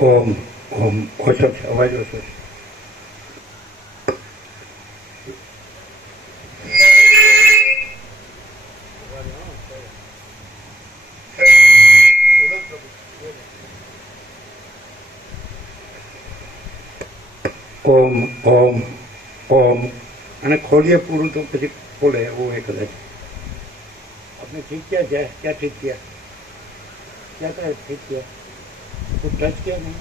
ઓમ ઓમ ઓછો છે, અવાજ ઓછો છે. ઓમ ઓમ ઓમ અને ખોલીએ પૂરું તો પછી ખોલે એવું એ કદાચ. आपने ठीक किया जाए, क्या ठीक किया, क्या था ठीक किया, कुछ टच किया नहीं,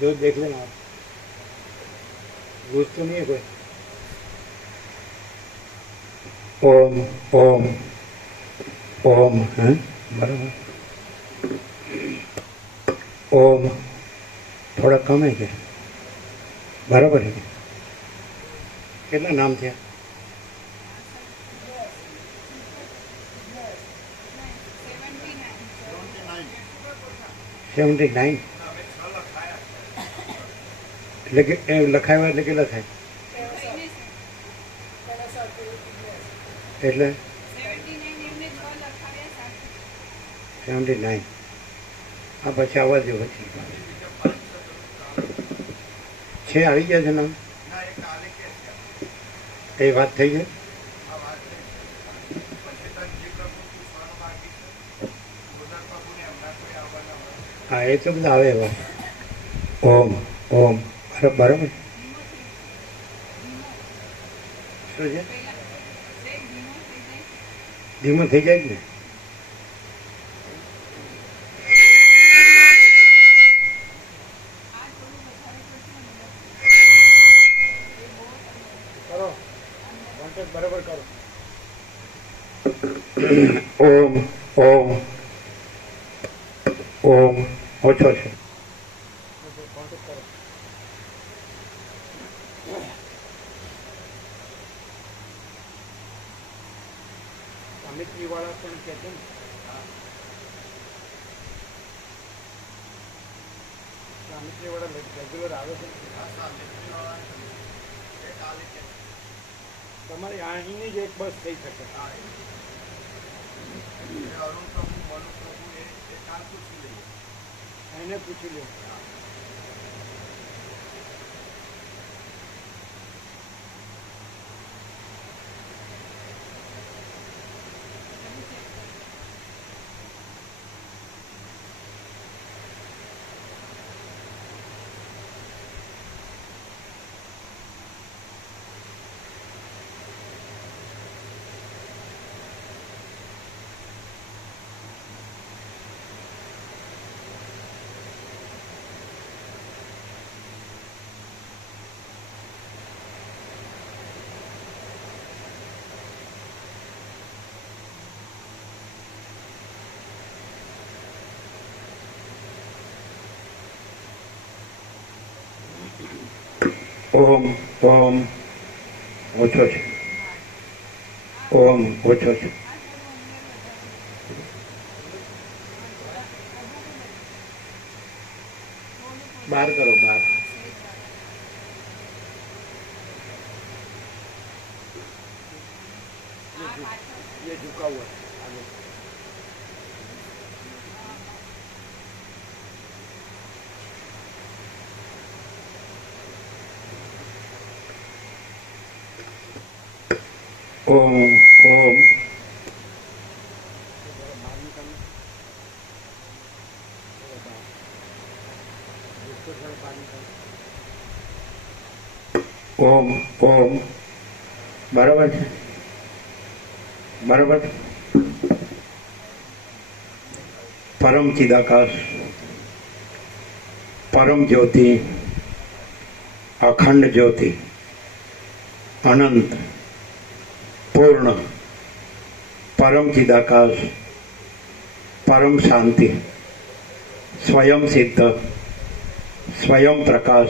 जो देख लेना आप, घूस तो नहीं है कोई. ओम ओम ओम है बराबर. ओम थोड़ा कम है क्या, बराबर है. कितना नाम थे 79 એટલે કે લખાવ્યા એટલે કેટલા થાય એટલે 79. આ પછી આવવા જેવું પછી છે, આવી ગયા છે નામ, એ વાત થઈ ગઈ. હા એ તો બધા આવે એવા. ઓમ ઓમ બરાબર. શું છે, ધીમો થઈ જાય ને. કરો કોન્ટેક્ટ બરાબર કરો. ઓમ ઓમ ઓમ ઓછો છે. વાળા પણ કે છે ને, સામિત્રી વાળા રેગ્યુલર આવે છે. તમારી અહીંની જ એક બસ થઈ શકે. એને પૂછી લો. ઓમ ઓમ ઓછો છે. ઓમ ઓછો છે. બહાર કરો, બહાર. ये झुका हुआ है आगे. ओम ओम ओम ओम बराबर है, बराबर. परम चिदाकाश, परम ज्योति, अखंड ज्योति, अनंत, पूर्ण, परम चिदाकाश, परम शांति, स्वयं सिद्ध, स्वयं प्रकाश,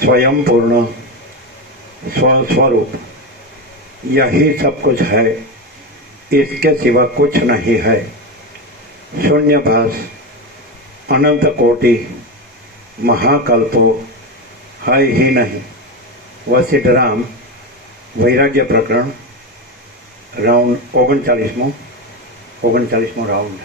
स्वयं पूर्ण, स्वस्वरूप, यही सब कुछ है, इसके सिवा कुछ नहीं है. शून्यभास, अनंत कोटि, महाकल्पो है ही नहीं. वशिष्ठराम वैराग्य प्रकरण राउंड 39मो राउंड.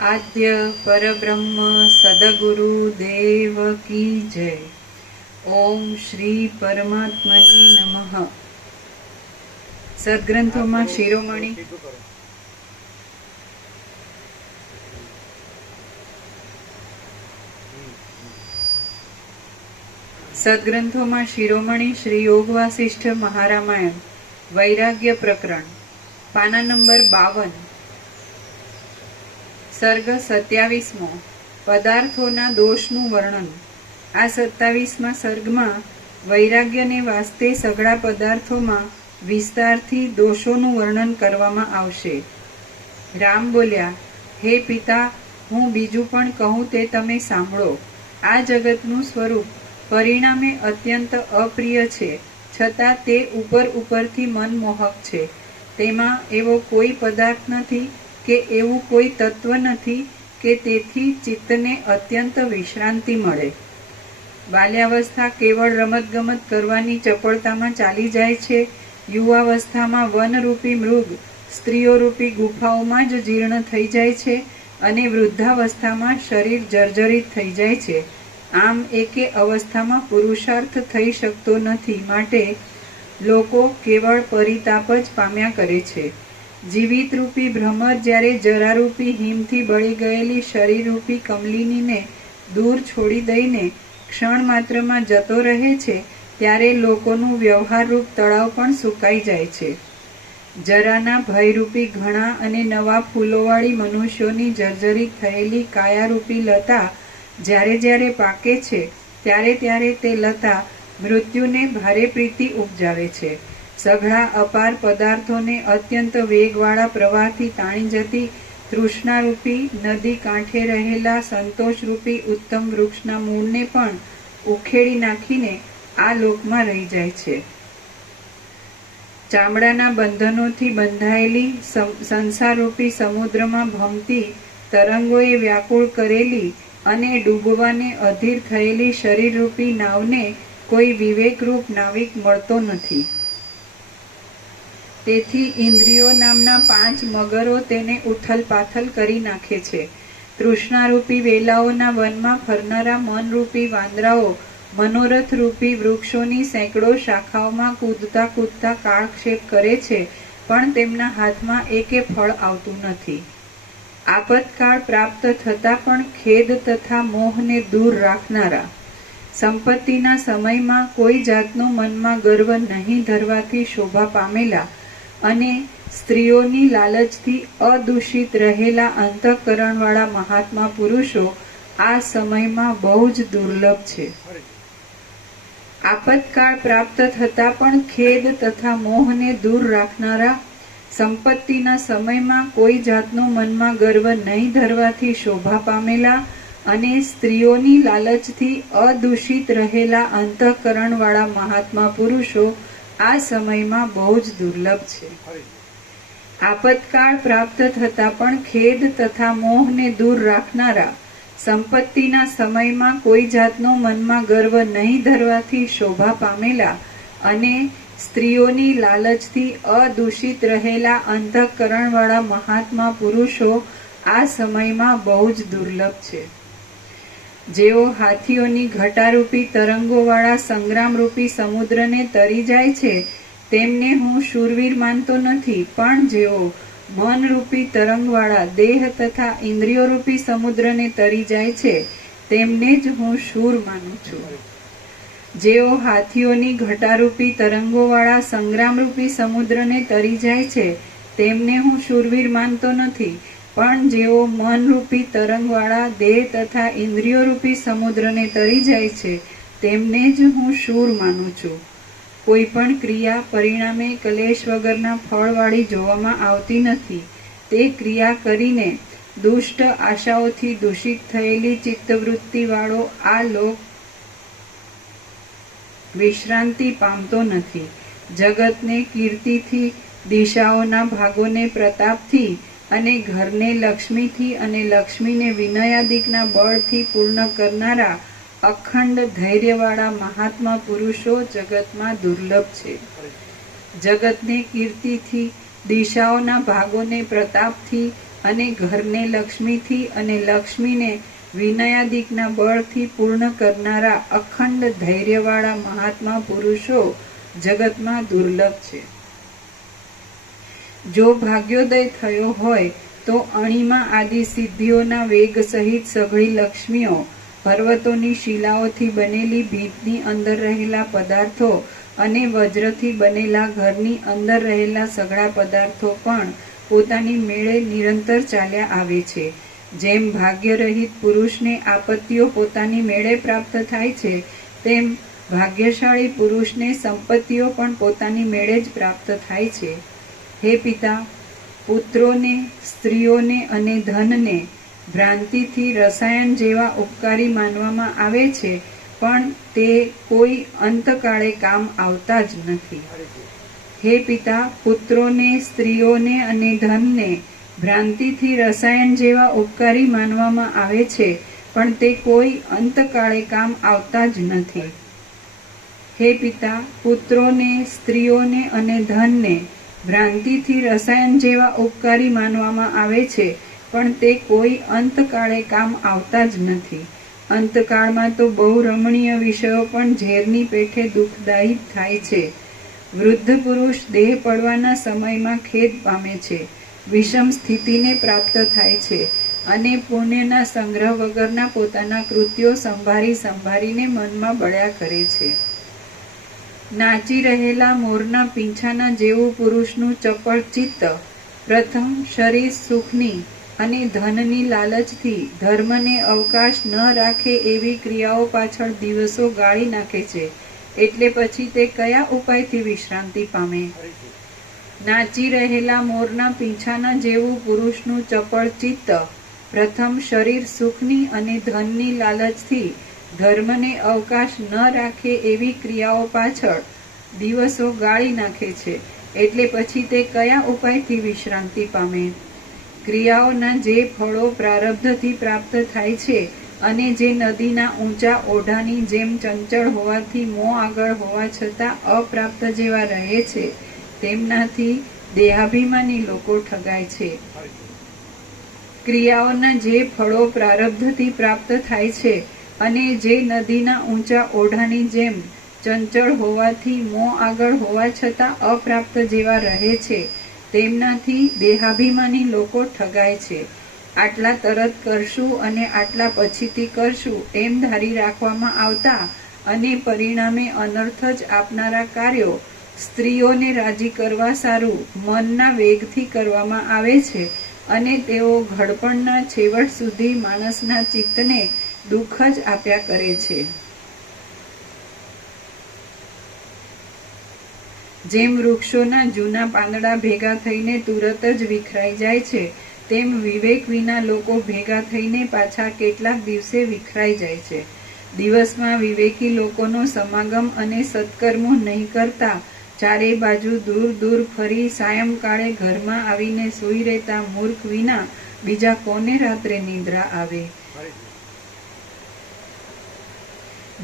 आद्य परब्रह्म सदगुरु देव की जय। ओम श्री परमात्मने नमः। सद्ग्रंथों शिरोमणि सद्ग्रंथों शिरोमणि श्री योग वासिष्ठ महारामायण वैराग्य प्रकरण पाना नंबर 52 सर्ग 27 पदार्थोना दोषનું વર્ણન। આ 27મા સર્ગમાં વૈરાગ્યને વાસ્તે સઘળા પદાર્થોમાં વિસ્તારથી દોષોનું વર્ણન કરવામાં આવશે। રામ બોલ્યા, હે પિતા, હું બીજું પણ કહું તે તમે સાંભળો। આ જગતનું સ્વરૂપ પરિણામે અત્યંત અપ્રિય છે, છતાં તે ઉપરથી મનમોહક છે। તેમાં એવો કોઈ પદાર્થ નથી કે એવું કોઈ તત્વ નથી કે તેથી ચિત્તને અત્યંત વિશ્રાંતિ મળે। બાલ્યાવસ્થા કેવળ રમતગમત કરવાની ચપળતામાં ચાલી જાય છે। યુવાવસ્થામાં વનરૂપી મૃગ સ્ત્રીઓરૂપી ગુફાઓમાં જ જીર્ણ થઈ જાય છે અને વૃદ્ધાવસ્થામાં શરીર જર્જરિત થઈ જાય છે। આમ એકે અવસ્થામાં પુરુષાર્થ થઈ શકતો નથી, માટે લોકો કેવળ પરિતાપ જ પામ્યા કરે છે। જીવિત રૂપી ભ્રમર જ્યારે જરારૂપી હિમથી બળી ગયેલી શરીરરૂપી કમલિનીને દૂર છોડી દઈને ક્ષણ માત્રમાં જતો રહે છે, ત્યારે લોકોનું વ્યવહારરૂપ તળાવ પણ સુકાઈ જાય છે। જરાના ભયરૂપી ઘણા અને નવા ફૂલોવાળી મનુષ્યોની જર્જરિત થયેલી કાયારૂપી લતા જ્યારે જ્યારે પાકે છે, ત્યારે ત્યારે તે લતા મૃત્યુને ભારે પ્રીતિ ઉપજાવે છે। સઘળા અપાર પદાર્થોને અત્યંત વેગવાળા પ્રવાહથી તાણી જતી તૃષ્ણારૂપી નદી કાંઠે રહેલા સંતોષરૂપી ઉત્તમ વૃક્ષના મૂળને પણ ઉખેડી નાખીને આ લોકમાં રહી જાય છે। ચામડાના બંધનોથી બંધાયેલી સંસારરૂપી સમુદ્રમાં ભમતી તરંગોએ વ્યાકુળ કરેલી અને ડૂબવાને અધીર થયેલી શરીરરૂપી નાવને કોઈ વિવેકરૂપ નાવિક મળતો નથી। તેથી ઇન્દ્રિયો નામના 5 મગરો તેને ઉથલ પાથલ કરી નાખે છે। તૃષ્ણારૂપી વેલાઓના વનમાં ફરનારા મનરૂપી વાંદરાઓ મનોરથરૂપી વૃક્ષોની સેંકડો શાખાઓમાં કૂદતા કૂદતા કાળક્ષેપ કરે છે, પણ તેમના હાથમાં એકે ફળ આવતું નથી। આપતકાળ પ્રાપ્ત થતા પણ ખેદ તથા મોહને દૂર રાખનારા, સંપત્તિના સમયમાં કોઈ જાતનો મનમાં ગર્વ નહીં ધરવાથી શોભા પામેલા અને સ્ત્રીઓની લાલચથી અદૂષિત રહેલા અંતઃકરણવાળા મહાત્મા પુરુષો આ સમયમાં બહુ જ દુર્લભ છે। આપતકાળ પ્રાપ્ત થતા પણ ખેદ તથા મોહને દૂર રાખનારા, સંપત્તિના સમયમાં કોઈ જાતનો મનમાં ગર્વ નહીં ધરવાથી શોભા પામેલા અને સ્ત્રીઓની લાલચથી અદૂષિત રહેલા અંતઃકરણવાળા મહાત્મા પુરુષો આ સમયમાં બહુ જ દુર્લભ છે। આપતકાળ પ્રાપ્ત થતા પણ ખેદ તથા મોહને દૂર રાખનારા, સંપત્તિના સમયમાં કોઈ જાતનો મનમાં ગર્વ નહીં ધરવાથી શોભા પામેલા અને સ્ત્રીઓની લાલચથી અદૂષિત રહેલા અંતઃકરણવાળા મહાત્મા પુરુષો આ સમયમાં બહુ જ દુર્લભ છે। જેઓ હાથીઓની ઘટારૂપી તરંગોવાળા સંગ્રામરૂપી સમુદ્રને તરી જાય છે, તેમને હું શૂરવીર માનતો નથી, પણ જેઓ મનરૂપી તરંગવાળા દેહ તથા ઇન્દ્રિયોરૂપી સમુદ્રને તરી જાય છે, તેમને જ હું શૂર માનું છું। જેઓ હાથીઓની ઘટારૂપી તરંગોવાળા સંગ્રામરૂપી સમુદ્રને તરી જાય છે, તેમને હું શૂરવીર માનતો નથી, પણ જેઓ મનરૂપી તરંગવાળા દેહ તથા ઇન્દ્રિયોરૂપી સમુદ્રને તરી જાય છે, તેમને જ હું શૂર માનું છું। કોઈ પણ ક્રિયા પરિણામે કલેશ વગરના ફળવાળી જોવામાં આવતી નથી। તે ક્રિયા કરીને દુષ્ટ આશાઓથી દૂષિત થયેલી ચિત્તવૃત્તિવાળો આ લોક વિશ્રાંતિ પામતો નથી। જગતને કીર્તિથી, દિશાઓના ભાગોને પ્રતાપથી અને ઘરને લક્ષ્મીથી અને લક્ષ્મીને વિનયાદિકના બળથી પૂર્ણ કરનારા અખંડ ધૈર્યવાળા મહાત્મા પુરુષો જગતમાં દુર્લભ છે। જગતને કીર્તિથી, દિશાઓના ભાગોને પ્રતાપથી અને ઘરને લક્ષ્મીથી અને લક્ષ્મીને વિનયાદિકના બળથી પૂર્ણ કરનારા અખંડ ધૈર્યવાળા મહાત્મા પુરુષો જગતમાં દુર્લભ છે. જો ભાગ્યોદય થયો હોય તો અણિમા આદિ સિદ્ધિઓના વેગ સહિત સઘળી લક્ષ્મીઓ, પર્વતોની શિલાઓથી બનેલી ભીંતની અંદર રહેલા પદાર્થો અને વજ્રથી બનેલા ઘરની અંદર રહેલા સઘળા પદાર્થો પણ પોતાની મેળે નિરંતર ચાલ્યા આવે છે. જેમ ભાગ્યરહિત પુરુષને આપત્તિઓ પોતાની મેળે પ્રાપ્ત થાય છે, તેમ ભાગ્યશાળી પુરુષને સંપત્તિઓ પણ પોતાની મેળે જ પ્રાપ્ત થાય છે. હે પિતા, પુત્રોને, સ્ત્રીઓને અને ધનને ભ્રાંતિથી રસાયણ જેવા ઉપકારી માનવામાં આવે છે, પણ તે કોઈ અંતકાળે કામ આવતા જ નથી. હે પિતા, પુત્રોને, સ્ત્રીઓને અને ધનને ભ્રાંતિથી રસાયણ જેવા ઉપકારી માનવામાં આવે છે, પણ તે કોઈ અંતકાળે કામ આવતા જ નથી. હે પિતા, પુત્રોને, સ્ત્રીઓને અને ધનને ભ્રાંતિથી રસાયણ જેવા ઉપકારી માનવામાં આવે છે, પણ તે કોઈ અંતકાળે કામ આવતા જ નથી. અંતકાળમાં તો બહુ રમણીય વિષયો પણ ઝેરની પેઠે દુઃખદાયી થાય છે. વૃદ્ધ પુરુષ દેહ પડવાના સમયમાં ખેદ પામે છે, વિષમ સ્થિતિને પ્રાપ્ત થાય છે અને પુણ્યના સંગ્રહ વગરના પોતાના કૃત્યો સંભાળીને મનમાં બળ્યા કરે છે. નાચી રહેલા મોરના પીંછાના જેવું પુરુષનું ચપળ ચિત્ત પ્રથમ શરીર સુખની અને ધનની લાલચથી ધર્મને અવકાશ ન રાખે એવી ક્રિયાઓ પાછળ દિવસો ગાળી નાખે છે, એટલે પછી તે કયા ઉપાયથી વિશ્રાંતિ પામે? નાચી રહેલા મોરના પીંછાના જેવું પુરુષનું ચપળ ચિત્ત પ્રથમ શરીર સુખની અને ધનની લાલચથી ધર્મને અવકાશ ન રાખે એવી ક્રિયાઓ પાછળ દિવસો ગાળી નાખે છે, એટલે પછી તે કયા ઉપાયથી વિશ્રાંતિ પામે? ક્રિયાઓના જે ફળો પ્રારબ્ધથી પ્રાપ્ત થાય છે અને જે નદીના ઊંચા ઓઢાની જેમ ચંચળ હોવાથી મોં આગળ હોવા છતાં અપ્રાપ્ત જેવા રહે છે, તેમનાથી દેહાભિમાની લોકો ઠગાય છે. ક્રિયાઓના જે ફળો પ્રારબ્ધથી પ્રાપ્ત થાય છે અને જે નદીના ઊંચા ઓઢાની જેમ ચંચળ હોવાથી મોં આગળ હોવા છતાં અપ્રાપ્ત જેવા રહે છે, તેમનાથી દેહાભિમાની લોકો ઠગાય છે. આટલા તરત કરશું અને આટલા પછીથી કરશું એમ ધારી રાખવામાં આવતા અને પરિણામે અનર્થ જ આપનારા કાર્યો સ્ત્રીઓને રાજી કરવા સારું મનના વેગથી કરવામાં આવે છે અને તેઓ ઘડપણના છેવટ સુધી માણસના ચિત્તને દુઃખ જ આપ્યા કરે છે. જેમ વૃક્ષોના જૂના પાંદડા ભેગા થઈને તુરત જ વિખરાઈ જાય છે, તેમ વિવેક વિના લોકો ભેગા થઈને પાછા કેટલાક દિવસે વિખરાઈ જાય છે. દિવસમાં વિવેકી લોકોનો સમાગમ અને સત્કર્મો નહીં કરતા ચારે બાજુ દૂર દૂર ફરી સાયંકાળે ઘરમાં આવીને સૂઈ રહેતા મૂર્ખ વિના બીજા કોને રાત્રે નિદ્રા આવે?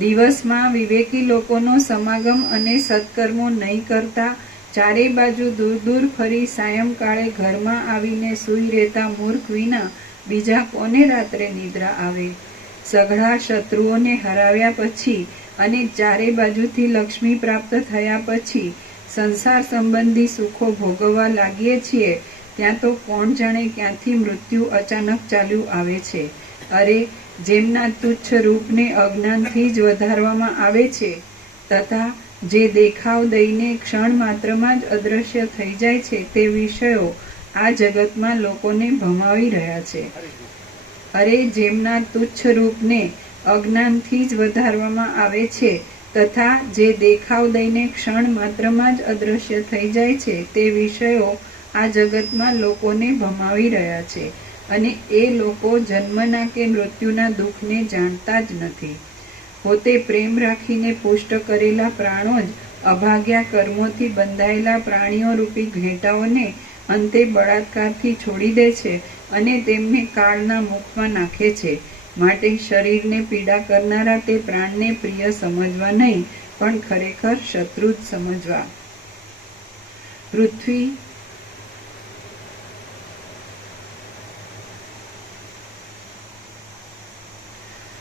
દિવસમાં વિવેકી લોકોનો સમાગમ અને સત્કર્મો નહીં કરતા ચારે બાજુ દૂર દૂર ફરી સાયંકાળે ઘરમાં આવીને સૂઈ રહેતા મૂર્ખ વિના બીજા કોને રાત્રે નિદ્રા આવે? સઘળા શત્રુઓને હરાવ્યા પછી અને ચારે બાજુથી લક્ષ્મી પ્રાપ્ત થયા પછી સંસાર સંબંધી સુખો ભોગવવા લાગીએ છીએ, ત્યાં તો કોણ જાણે ક્યાંથી મૃત્યુ અચાનક ચાલ્યું આવે છે. અરે, જેમના તુચ્છ રૂપને અજ્ઞાનથી જ વધારવામાં આવે છે તથા જે દેખાવ દઈને ક્ષણ માત્રમાં જ અદ્રશ્ય થઈ જાય છે, તે વિષયો આ જગતમાં લોકોને ભમાવી રહ્યા છે. અરે, જેમના તુચ્છ રૂપને અજ્ઞાનથી જ વધારવામાં આવે છે તથા જે દેખાવ દઈને ક્ષણ માત્રમાં જ અદ્રશ્ય થઈ જાય છે, તે વિષયો આ જગતમાં લોકોને ભમાવી રહ્યા છે અને એ લોકો જન્મના કે મૃત્યુના દુઃખને જાણતા જ નથી. પોતે પ્રેમ રાખીને પુષ્ટ કરેલા પ્રાણો જ અભાગ્યા કર્મોથી બંધાયેલા પ્રાણીઓ રૂપી ઘેટાઓને અંતે બળાત્કારથી છોડી દે છે અને તેમને કાળના મુખમાં નાખે છે. માટે શરીરને પીડા કરનારા તે પ્રાણને પ્રિય સમજવા નહીં, પણ ખરેખર શત્રુ જ સમજવા.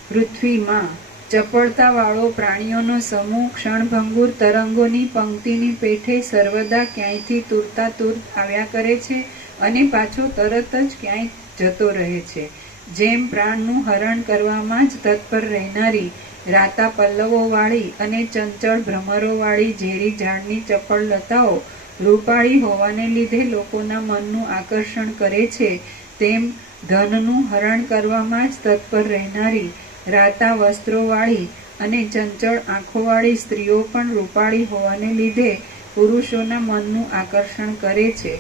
પૃથ્વીમાં ચપળતાવાળો પ્રાણીઓનો સમૂહ ક્ષણભંગુર તરંગોની પંક્તિની પેઠે સર્વદા ક્યાંયથી તુરતા તુર આવ્યા કરે છે અને પાછો તરત જ ક્યાંય જતો રહે છે. જેમ પ્રાણનું હરણ કરવામાં જ તત્પર રહેનારી રાતા પલ્લવોવાળી અને ચંચળ ભ્રમરોવાળી ઝેરી ઝાડની ચપળ લતાઓ રૂપાળી હોવાને લીધે લોકોના મનનું આકર્ષણ કરે છે, તેમ ધનનું હરણ કરવામાં જ તત્પર રહેનારી રાતા વસ્ત્રોવાળી અને ચંચળ આંખોવાળી સ્ત્રીઓ પણ રૂપાળી હોવાને લીધે પુરુષોના મનનું આકર્ષણ કરે છે.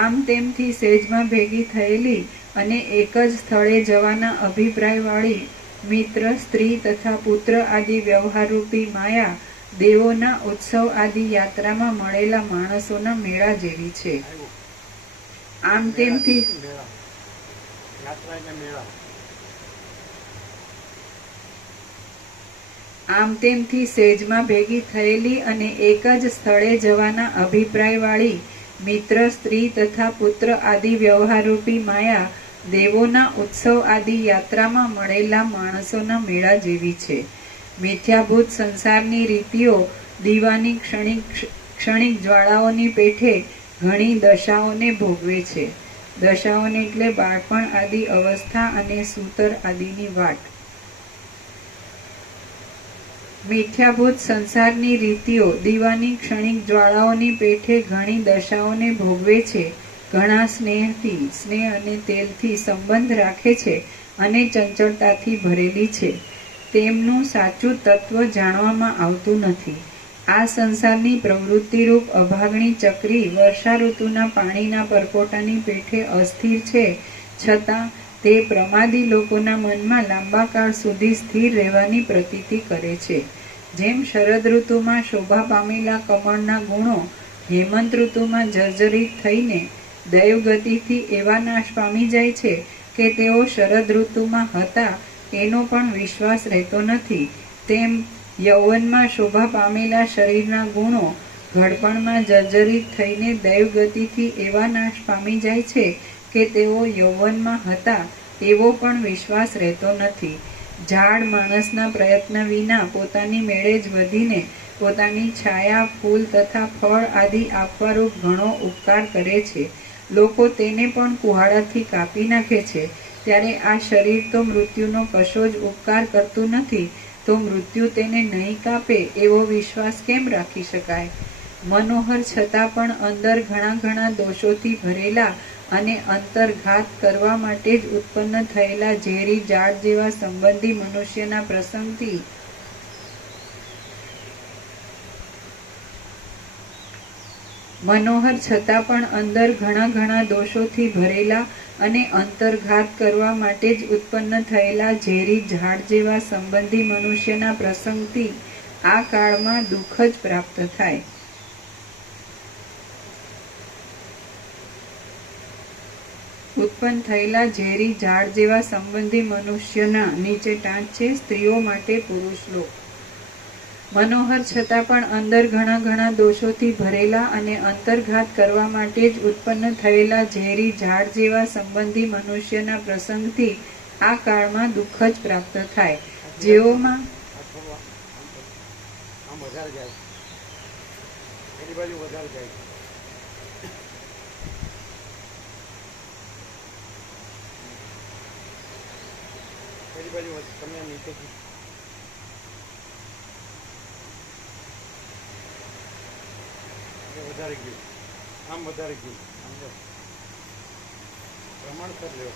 આમ તેમથી સેજમાં ભેગી થયેલી અને એક જ સ્થળે જવાના અભિપ્રાયવાળી મિત્ર, સ્ત્રી તથા પુત્ર આદિ વ્યવહારરૂપી માયા દેવોના ઉત્સવ આદિ યાત્રામાં મળેલા માણસોના મેળા જેવી છે. આમ તેમથી સેજમાં ભેગી થયેલી અને એક જ સ્થળે જવાના અભિપ્રાયવાળી મિત્ર, સ્ત્રી તથા પુત્ર આદિ વ્યવહારરૂપી માયા દેવોના ઉત્સવ આદિ યાત્રામાં મળેલા માણસોના મેળા જેવી છે. મિથ્યાભૂત સંસારની રીતિઓ દીવાની ક્ષણિક જ્વાળાઓની પેઠે ઘણી દશાઓને ભોગવે છે. દશાઓને એટલે બાળપણ આદિ અવસ્થા અને સૂતર આદિની વાટ. મિથ્યાભૂત સંસારની રીતિઓ દીવાની ક્ષણિક જ્વાળાઓની પેઠે ઘણી દશાઓને ભોગવે છે. ઘણા સ્નેહથી, સ્નેહ અને તેલથી સંબંધ રાખે છે અને ચંચળતાથી ભરેલી છે. તેમનું સાચું તત્વ જાણવામાં આવતું નથી. આ સંસારની પ્રવૃત્તિરૂપ અભાગણી ચક્રી વર્ષા ઋતુના પાણીના પરપોટાની પેઠે અસ્થિર છે, છતાં તે પ્રમાદી લોકોના મનમાં લાંબા કાળ સુધી સ્થિર રહેવાની પ્રતીતિ કરે છે. જેમ શરદ ઋતુમાં શોભા પામેલા કમળના ગુણો હેમંત ઋતુમાં જર્જરિત થઈને દૈવગતિથી એવા નાશ પામી જાય છે કે તેઓ શરદ ઋતુમાં હતા એનો પણ વિશ્વાસ રહેતો નથી, તેમ યૌવનમાં શોભા પામેલા શરીરના ગુણો ઘડપણમાં જર્જરિત થઈને દૈવગતિથી એવા નાશ પામી જાય છે કે તેઓ યૌવનમાં હતા એવો પણ વિશ્વાસ રહેતો નથી. ઝાડ માણસના પ્રયત્ન વિના પોતાની મેળે જ વધીને પોતાની છાયા, ફૂલ તથા ફળ આદિ આપવારૂપ ઘણો ઉપકાર કરે છે. લોકો તેને પણ કુહાડાથી કાપી નાખે છે. ત્યારે આ શરીર તો મૃત્યુનો કશો જ ઉપકાર કરતું નથી, તો મૃત્યુ તેને નહીં કાપે એવો વિશ્વાસ કેમ રાખી શકાય? મનોહર છતાં પણ અંદર ઘણા દોષોથી ભરેલા અને અંતર્ઘાત કરવા માટે જ ઉત્પન્ન થયેલા ઝેરી ઝાડ જેવા સંબંધી મનુષ્યના પ્રસંગથી મનોહર છતાં પણ અંદર ઘણા દોષોથી ભરેલા અને અંતર્ઘાત કરવા માટે જ ઉત્પન્ન થયેલા ઝેરી ઝાડ જેવા સંબંધી મનુષ્યના પ્રસંગથી આ કાળમાં દુઃખ જ પ્રાપ્ત થાય. ઉત્પન્ન થયેલા ઝેરી ઝાડ જેવા સંબંધી મનુષ્યના નીચે ટાંચ છે સ્ત્રીઓ માટે પુરુષ લોક. મનોહર છતાં પણ અંદર ઘણા દોષોથી ભરેલા અને અંતર્ઘાત કરવા માટે જ ઉત્પન્ન થયેલા ઝેરી ઝાડ જેવા સંબંધી મનુષ્યના પ્રસંગથી આ કાળમાં દુઃખ જ પ્રાપ્ત થાય. જેઓમાં વધારે ગયું, આમ વધારે ગયું, સમજો પ્રમાણસર લેવો.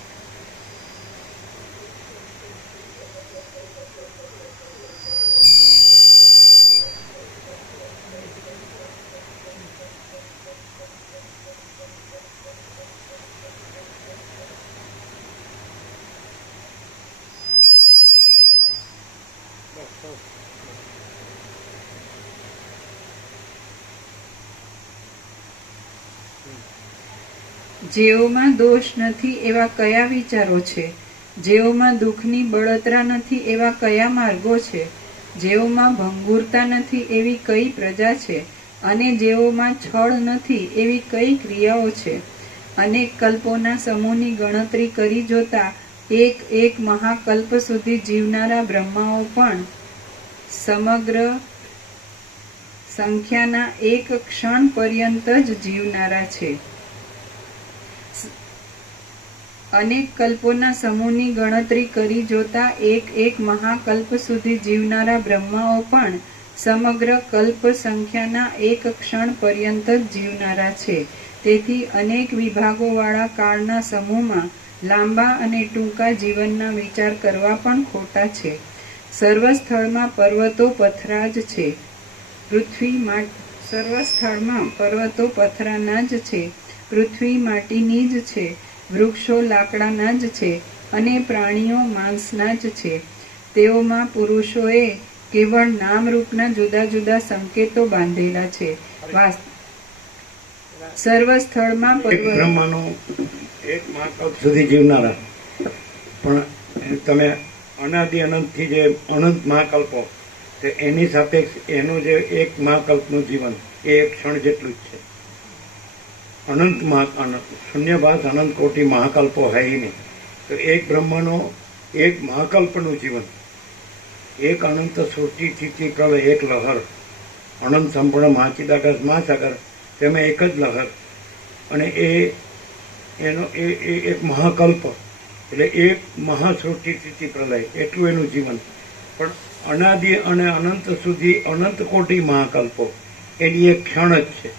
જેઓમાં દોષ નથી એવા કયા વિચારો છે? જેઓમાં દુઃખની બળતરા નથી એવા કયા માર્ગો છે? જેઓમાં ભંગુરતા નથી એવી કઈ પ્રજા છે? અને જેઓમાં છળ નથી એવી કઈ ક્રિયાઓ છે? અનેક કલ્પોના સમૂહની ગણતરી કરી જોતા એક મહાકલ્પ સુધી જીવનારા બ્રહ્માઓ પણ સમગ્ર સંખ્યાના એક ક્ષણ પર્યંત જ જીવનારા છે. અનેક કલ્પોના સમૂહની ગણતરી કરી જોતા એક મહાકલ્પ સુધી જીવનારા બ્રહ્માઓ પણ સમગ્ર કલ્પ સંખ્યાના એક ક્ષણ પર્યંત જ જીવનારા છે. તેથી અનેક વિભાગોવાળા કાળના સમૂહમાં લાંબા અને ટૂંકા જીવનના વિચાર કરવા પણ ખોટા છે. સર્વ સ્થળમાં પર્વતો પથરા જ છે. સર્વ સ્થળમાં પર્વતો પથરાના જ છે. પૃથ્વી માટીની જ છે. વૃક્ષો લાકડાના જ છે અને પ્રાણીઓ માંસના જ છે. તેઓમાં પુરુષોએ કેવળ નામરૂપના જુદા જુદા સંકેતો બાંધેલા છે. સર્વ સ્થળમાં બ્રહ્માનો એક મહાકલ્પ સુધી જીવનારા, પણ તમે અનાદિ અનંતથી જે અનંત મહાકલ્પો, એની સાપેક્ષ એનું જે એક મહાકલ્પનું જીવન એ એક ક્ષણ જેટલું જ છે. અનંત શૂન્યભાસ અનંત કોટી મહાકલ્પો હૈ નહીં, તો એક બ્રહ્મનો એક મહાકલ્પનું જીવન, એક અનંત સૃષ્ટિ સ્થિતિ પ્રલય, એક લહર, અનંત સંપૂર્ણ મહાચિદાકાશ મહાસાગર, તેમાં એક જ લહર, અને એનો એક મહાકલ્પ એટલે એક મહાસૃષ્ટિ સ્થિતિ પ્રલય, એટલું એનું જીવન. પણ અનાદિ અને અનંત સુધી અનંત કોટી મહાકલ્પો એની એક ક્ષણ જ છે.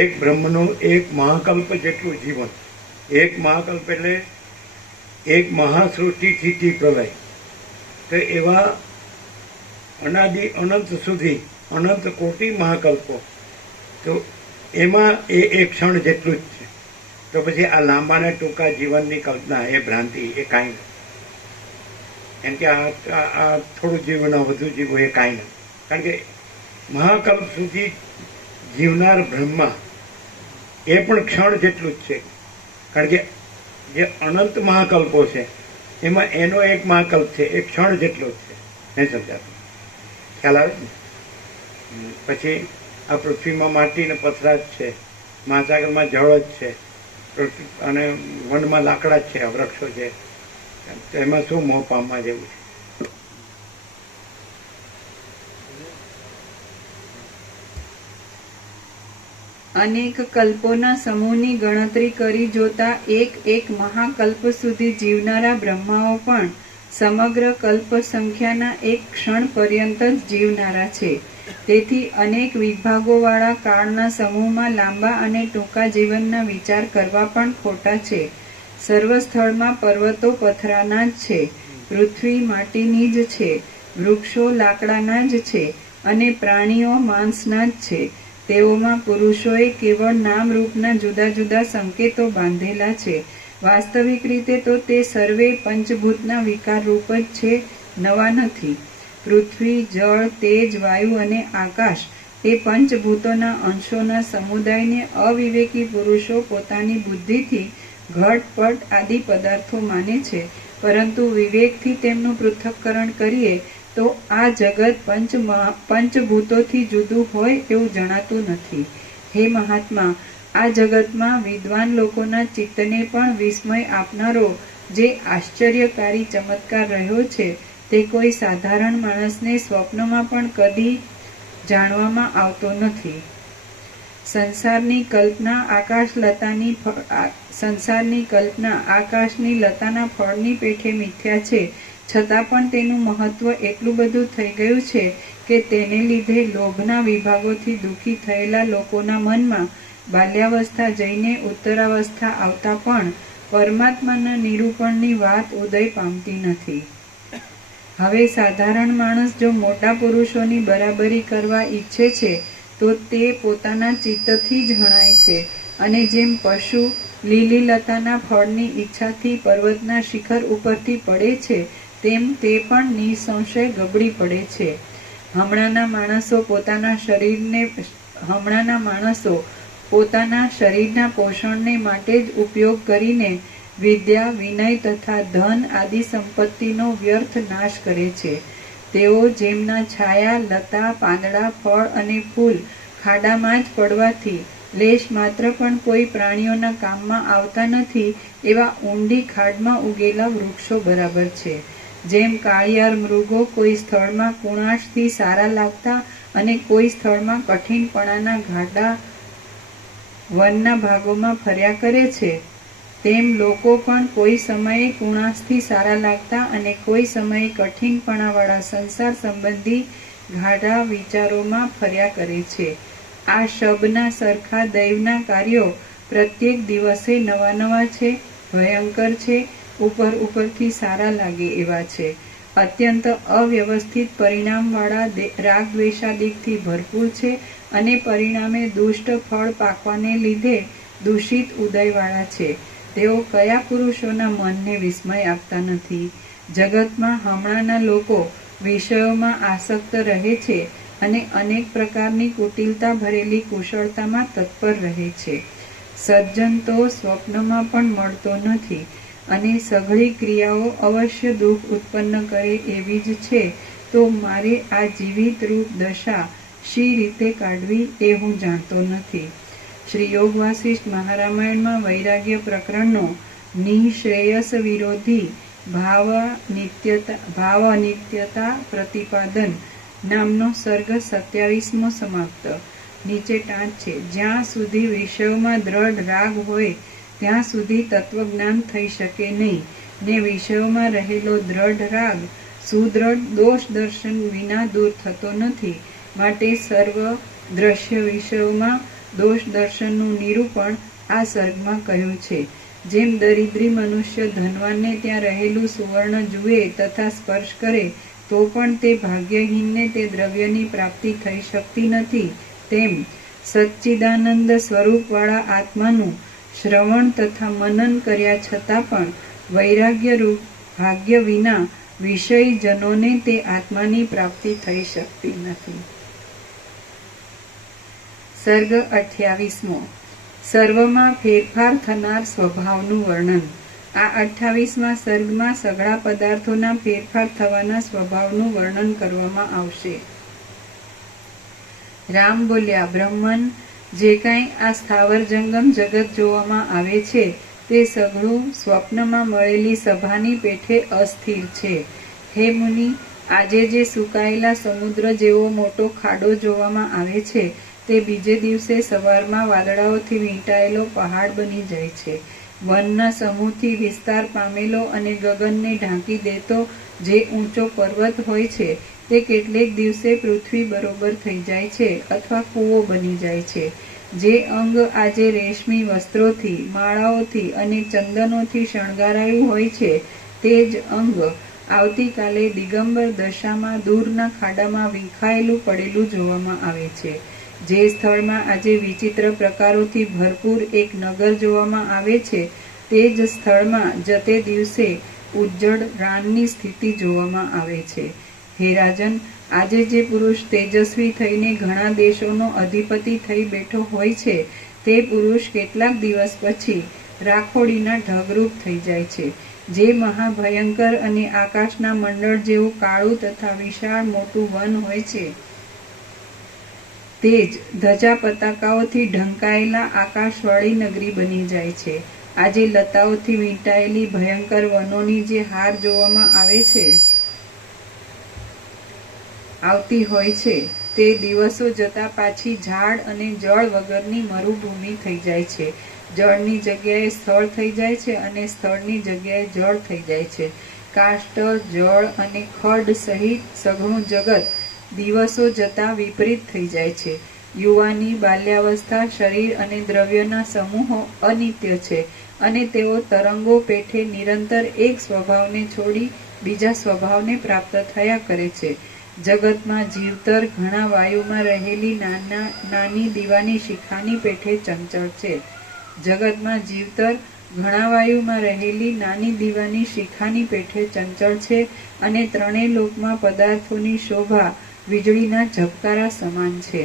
એક બ્રહ્મનો એક મહાકલ્પ જેટલું જીવન, એક મહાકલ્પ એટલે એક મહાસૃષ્ટિ સ્થિતિ પ્રલય. તો એવા અનાદિ અનંત સુધી અનંત કોટી મહાકલ્પો, તો એમાં એ એક ક્ષણ જેટલું જ છે. તો પછી આ લાંબા ને ટૂંકા જીવનની કલ્પના એ ભ્રાંતિ, એ કાંઈ નથી. એમ કે આ થોડું જીવન વધુ જીવવું એ કાંઈ નથી. કારણ કે મહાકલ્પ સુધી જીવનાર બ્રહ્મા એ પણ ક્ષણ જેટલું જ છે. કારણ કે જે અનંત મહાકલ્પો છે એમાં એનો એક મહાકલ્પ છે એ ક્ષણ જેટલો જ છે. નહીં સમજાતું? ખ્યાલ આવે ને? પછી આ પૃથ્વીમાં માટી ને પથરા જ છે, મહાસાગરમાં જળ જ છે, અને વનમાં લાકડા જ છે, વૃક્ષો છે. એમાં શું મોહ પામવા જેવું છે? અનેક કલ્પોના સમૂહની ગણતરી કરી જોતા એક મહાકલ્પ સુધી જીવનારા બ્રહ્માઓ પણ સમગ્ર કલ્પ સંખ્યાના એક ક્ષણ પર્યંત જ જીવનારા છે. તેથી અનેક વિભાગોવાળા કાળના સમૂહમાં લાંબા અને ટૂંકા જીવનના વિચાર કરવા પણ ખોટા છે. સર્વ સ્થળમાં પર્વતો પથરાના જ છે. પૃથ્વી માટીની જ છે. વૃક્ષો લાકડાના જ છે અને પ્રાણીઓ માંસના જ છે. તેઓમાં પુરુષોએ કેવળ નામરૂપના જુદા જુદા સંકેતો બાંધેલા છે. વાસ્તવિક રીતે તો તે સર્વે પંચભૂતના વિકાર રૂપ જ છે, નવા નથી. પૃથ્વી, જળ, તેજ, વાયુ અને આકાશ એ પંચભૂતોના અંશોના સમુદાયને અવિવેકી પુરુષો પોતાની બુદ્ધિથી ઘટ પટ આદિ પદાર્થો માને છે. પરંતુ વિવેકથી તેમનું પૃથક્કરણ કરીએ તો આ જગત પંચભૂતોથી જુદું હોય એવું જણાતું નથી. હે મહાત્મા, આ જગતમાં વિદ્વાન લોકોના ચિત્તને પણ વિસ્મય આપનારો જે આશ્ચર્યકારી ચમત્કાર રહ્યો છે તે કોઈ સાધારણ માણસને સ્વપ્નમાં પણ કદી જાણવામાં આવતો નથી. સંસારની કલ્પના આકાશની લતાના ફળની પેઠે મિથ્યા છે, છતાં પણ તેનું મહત્વ એટલું બધું થઈ ગયું છે કે તેને લીધે લોભના વિભાગોથી દુઃખી થયેલા લોકોના મનમાં બાલ્યાવસ્થા જઈને ઉત્તરાવસ્થા આવતા પણ પરમાત્માના નિરૂપણની વાત ઉદય પામતી નથી. હવે સાધારણ માણસ જો મોટા પુરુષોની બરાબરી કરવા ઈચ્છે છે તો તે પોતાના ચિત્તથી જ હણાય છે, અને જેમ પશુ લીલી લતાના ફળની ઈચ્છાથી પર્વતના શિખર ઉપરથી પડે છે તેમ તે પણ નિસંશય ગબડી પડે છે. હમણાંના માણસો પોતાના શરીરના પોષણને માટે જ ઉપયોગ કરીને વિદ્યા, વિનય તથા ધન આદિ સંપત્તિનો વ્યર્થ નાશ કરે છે. તેઓ જેમના છાયા, લતા, પાંદડા, ફળ અને ફૂલ ખાડામાં જ પડવાથી લેશ માત્ર પણ કોઈ પ્રાણીઓના કામમાં આવતા નથી એવા ઊંડી ખાડમાં ઉગેલા વૃક્ષો બરાબર છે. જેમ કાળિયાર મૃગો કોઈ સ્થળમાં કુણાશથી સારા લાગતા અને કોઈ સ્થળમાં કઠિનપણાના ઘાટા વનના ભાગોમાં ફર્યા કરે છે, તેમ લોકો પણ કોઈ સમયે કુણાશથી સારા લાગતા અને કોઈ સમયે કઠિનપણાવાળા સંસાર સંબંધી ગાઢા વિચારોમાં ફર્યા કરે છે. આ શબના સરખા દૈવના કાર્યો પ્રત્યેક દિવસે નવા નવા છે, ભયંકર છે, ઉપરથી સારા લાગે એવા છે, અત્યંત અવ્યવસ્થિત પરિણામવાળા રાગદ્વેષાદિકથી ભરપૂર છે અને પરિણામે દુષ્ટ ફળ પાકવાને લીધે દૂષિત ઉદયવાળા છે. તેઓ કયા પુરુષોના મનને વિસ્મય આપતા નથી? જગતમાં હમણાંના લોકો વિષયોમાં આસક્ત રહે છે અને અનેક પ્રકારની કુટિલતા ભરેલી કુશળતામાં તત્પર રહે છે. સજ્જન તો સ્વપ્નમાં પણ મળતો નથી અને સઘળી ક્રિયાઓ અવશ્ય દુઃખ ઉત્પન્ન કરે એવી જ છે. તો મારે આ જીવિત રૂપ દશા શી રીતે કાઢવી એ હું જાણતો નથી. શ્રી યોગ વાસિષ્ઠ મહારામાયણમાં વૈરાગ્ય પ્રકરણનો નિઃશ્રેયસ વિરોધી ભાવ અનિત્યતા પ્રતિપાદન નામનો સર્ગ 27મો સમાપ્ત. નીચે ટાંચ છે. જ્યાં સુધી વિષયોમાં દ્રઢ રાગ હોય ત્યાં સુધી તત્વજ્ઞાન થઈ શકે નહીં, ને વિષયોમાં રહેલો દ્રઢ રાગ સુદ્રઢ દોષ દર્શન વિના દૂર થતો નથી. માટે સર્વ દ્રશ્ય વિષયોમાં દોષ દર્શનનું નિરૂપણ આ સર્ગમાં કહ્યું છે. જેમ દરિદ્રી મનુષ્ય ધનવાનને ત્યાં રહેલું સુવર્ણ જુએ તથા સ્પર્શ કરે તો પણ તે ભાગ્યહીનને તે દ્રવ્યની પ્રાપ્તિ થઈ શકતી નથી, તેમ સચ્ચિદાનંદ સ્વરૂપવાળા આત્માનું શ્રવણ તથા મનન કર્યા છતાં પણ વૈરાગ્ય રૂપ ભાગ્ય વિના વિષયજનોને તે આત્માની પ્રાપ્તિ થઈ શકતી નથી. સર્ગ 28મો. સર્વમાં ફેરફાર થનાર સ્વભાવનું વર્ણન. આ 28મા સર્ગમાં સઘળા પદાર્થોના ફેરફાર થવાના સ્વભાવનું વર્ણન કરવામાં આવશે. રામ બોલ્યા, બ્રહ્મન, જે કાંઈ આ સ્થાવર જંગમ જગત જોવામાં આવે છે તે સઘળું સ્વપ્નમાં મળેલી સભાની પેઠે અસ્થિર છે. હે મુનિ, આજે જે સુકાયેલા સમુદ્ર જેવો મોટો ખાડો જોવામાં આવે છે તે બીજે દિવસે સવારમાં વાદળાઓથી વીંટાયેલો પહાડ બની જાય છે. વનના સમૂહથી વિસ્તાર પામેલો અને ગગનને ઢાંકી દેતો જે ઊંચો પર્વત હોય છે તે કેટલેક દિવસે પૃથ્વી બરોબર થઈ જાય છે અથવા કૂવો બની જાય છે. જે અંગ આજે રેશમી વસ્ત્રોથી, માળાઓથી અને ચંદનોથી શણગારાયું હોય છે તે જ અંગ આવતીકાલે દિગંબર દશામાં દૂરના ખાડામાં વિખાયેલું પડેલું જોવામાં આવે છે. જે સ્થળમાં આજે વિચિત્ર પ્રકારોથી ભરપૂર એક નગર જોવામાં આવે છે તે જ સ્થળમાં જતે દિવસે ઉજ્જડ રાનની સ્થિતિ જોવામાં આવે છે. હે રાજન, આજે જે પુરુષ તેજસ્વી થઈને ઘણા દેશોનો અધિપતિ થઈ બેઠો હોય છે તે પુરુષ કેટલાક દિવસ પછી રાખોડીના ઢગરૂપ થઈ જાય છે. જે મહાભયંકર અને આકાશના મંડળ જેવું કાળું તથા વિશાળ મોટું વન હોય છે તે જ ધજા પતાકાઓથી ઢંકાયેલા આકાશવાળી નગરી બની જાય છે. આજે લતાઓથી વીંટાયેલી ભયંકર વનોની જે હાર જોવામાં આવતી હોય છે તે દિવસો જતા પાછી ઝાડ અને જળ વગરની મરુભૂમિ થઈ જાય છે. જળની જગ્યાએ સ્થળ થઈ જાય છે અને સ્થળની જગ્યાએ જળ થઈ જાય છે. કાષ્ટ, જળ અને ખડ સહિત સઘળું જગત દિવસો જતા વિપરીત થઈ જાય છે. યુવાની, બાલ્યાવસ્થા, શરીર અને દ્રવ્યના સમૂહો અનિત્ય છે અને તેઓ તરંગો પેઠે નિરંતર એક સ્વભાવને છોડી બીજા સ્વભાવને પ્રાપ્ત થયા કરે છે. જગતમાં જીવતર ઘણા વાયુમાં રહેલી નાની દીવાની શિખાની પેઠે ચંચળ છે. જગતમાં જીવતર ઘણા વાયુમાં રહેલી નાની દીવાની શિખાની પેઠે ચંચળ છે અને ત્રણેય લોકમાં પદાર્થોની શોભા વીજળીના ઝબકારા સમાન છે.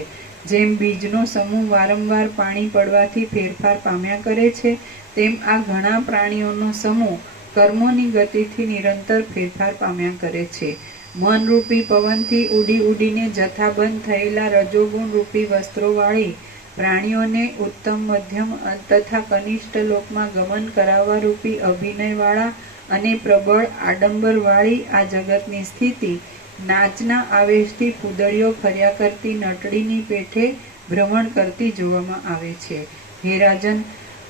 જેમ બીજનો સમૂહ વારંવાર પાણી પડવાથી ફેરફાર પામ્યા કરે છે તેમ આ ઘણા પ્રાણીઓનો સમૂહ કર્મોની ગતિથી નિરંતર ફેરફાર પામ્યા કરે છે. મનરૂપી પવનથી ઉડી ઉડીને જથ્થાબંધ થયેલા રજોગુણ રૂપી વસ્ત્રોવાળી પ્રાણીઓને ઉત્તમ, મધ્યમ તથા કનિષ્ઠ લોકમાં ગમન કરાવવા રૂપી અભિનયવાળા અને પ્રબળ આડંબરવાળી આ જગતની સ્થિતિ નાચના આવેશથી ફૂદડીઓ ફર્યા કરતી નટડીની પેઠે ભ્રમણ કરતી જોવામાં આવે છે. હે રાજન,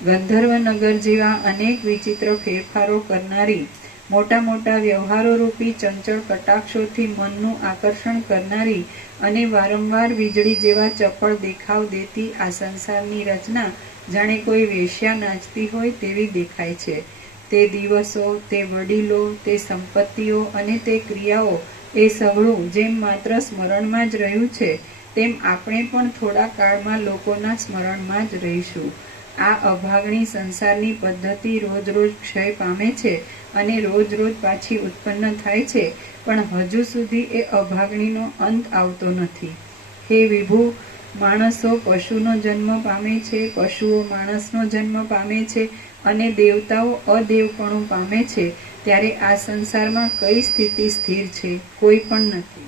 ગંધર્વનગર જેવા અનેક વિચિત્ર ફેરફારો કરનારી, મોટા મોટા વ્યવહારો રૂપી ચંચળ કટાક્ષોથી મનનું આકર્ષણ કરનારી અને વારંવાર વીજળી જેવા ચપળ દેખાવ દેતી આ સંસારની રચના જાણે કોઈ વેશ્યા નાચતી હોય તેવી દેખાય છે. તે દિવસો, તે વડીલો, તે સંપત્તિઓ અને તે ક્રિયાઓ એ સઘળું જેમ માત્ર સ્મરણમાં જ રહ્યું છે, તેમ આપણે પણ થોડા કાળમાં લોકોના સ્મરણમાં જ રહીશું. આ અભાગણી સંસારની પદ્ધતિ રોજ રોજ ક્ષય પામે છે અને રોજ રોજ પાછી ઉત્પન્ન થાય છે, પણ હજુ સુધી એ અભાગણીનો અંત આવતો નથી. હે વિભુ, માણસો પશુનો જન્મ પામે છે, પશુઓ માણસનો જન્મ પામે છે અને દેવતાઓ અદેવપણું પામે છે, ત્યારે આ સંસારમાં કઈ સ્થિતિ સ્થિર છે? કોઈ પણ નથી.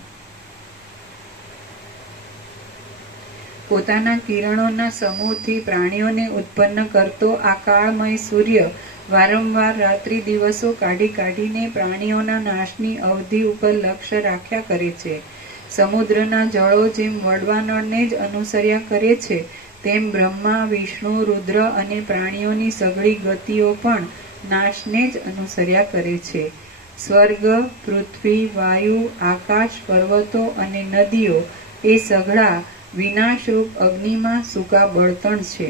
પોતાના કિરણોના સમૂહથી પ્રાણીઓને ઉત્પન્ન કરતો આ કાળમય સૂર્ય વારંવાર રાત્રિ દિવસો કાઢી કાઢીને પ્રાણીઓના નાશની અવધિ ઉપર લક્ષ્ય રાખ્યા કરે છે. સમુદ્રના જળો જેમ વડવાનળને જ અનુસર્યા કરે છે, તેમ બ્રહ્મા, વિષ્ણુ, રુદ્ર અને પ્રાણીઓની સઘળી ગતિઓ પણ નાશને જ અનુસર્યા કરે છે. સ્વર્ગ, પૃથ્વી, વાયુ, આકાશ, પર્વતો અને નદીઓ એ સઘળા વિનાશરૂપ અગ્નિમાં સૂકા બળતણ છે.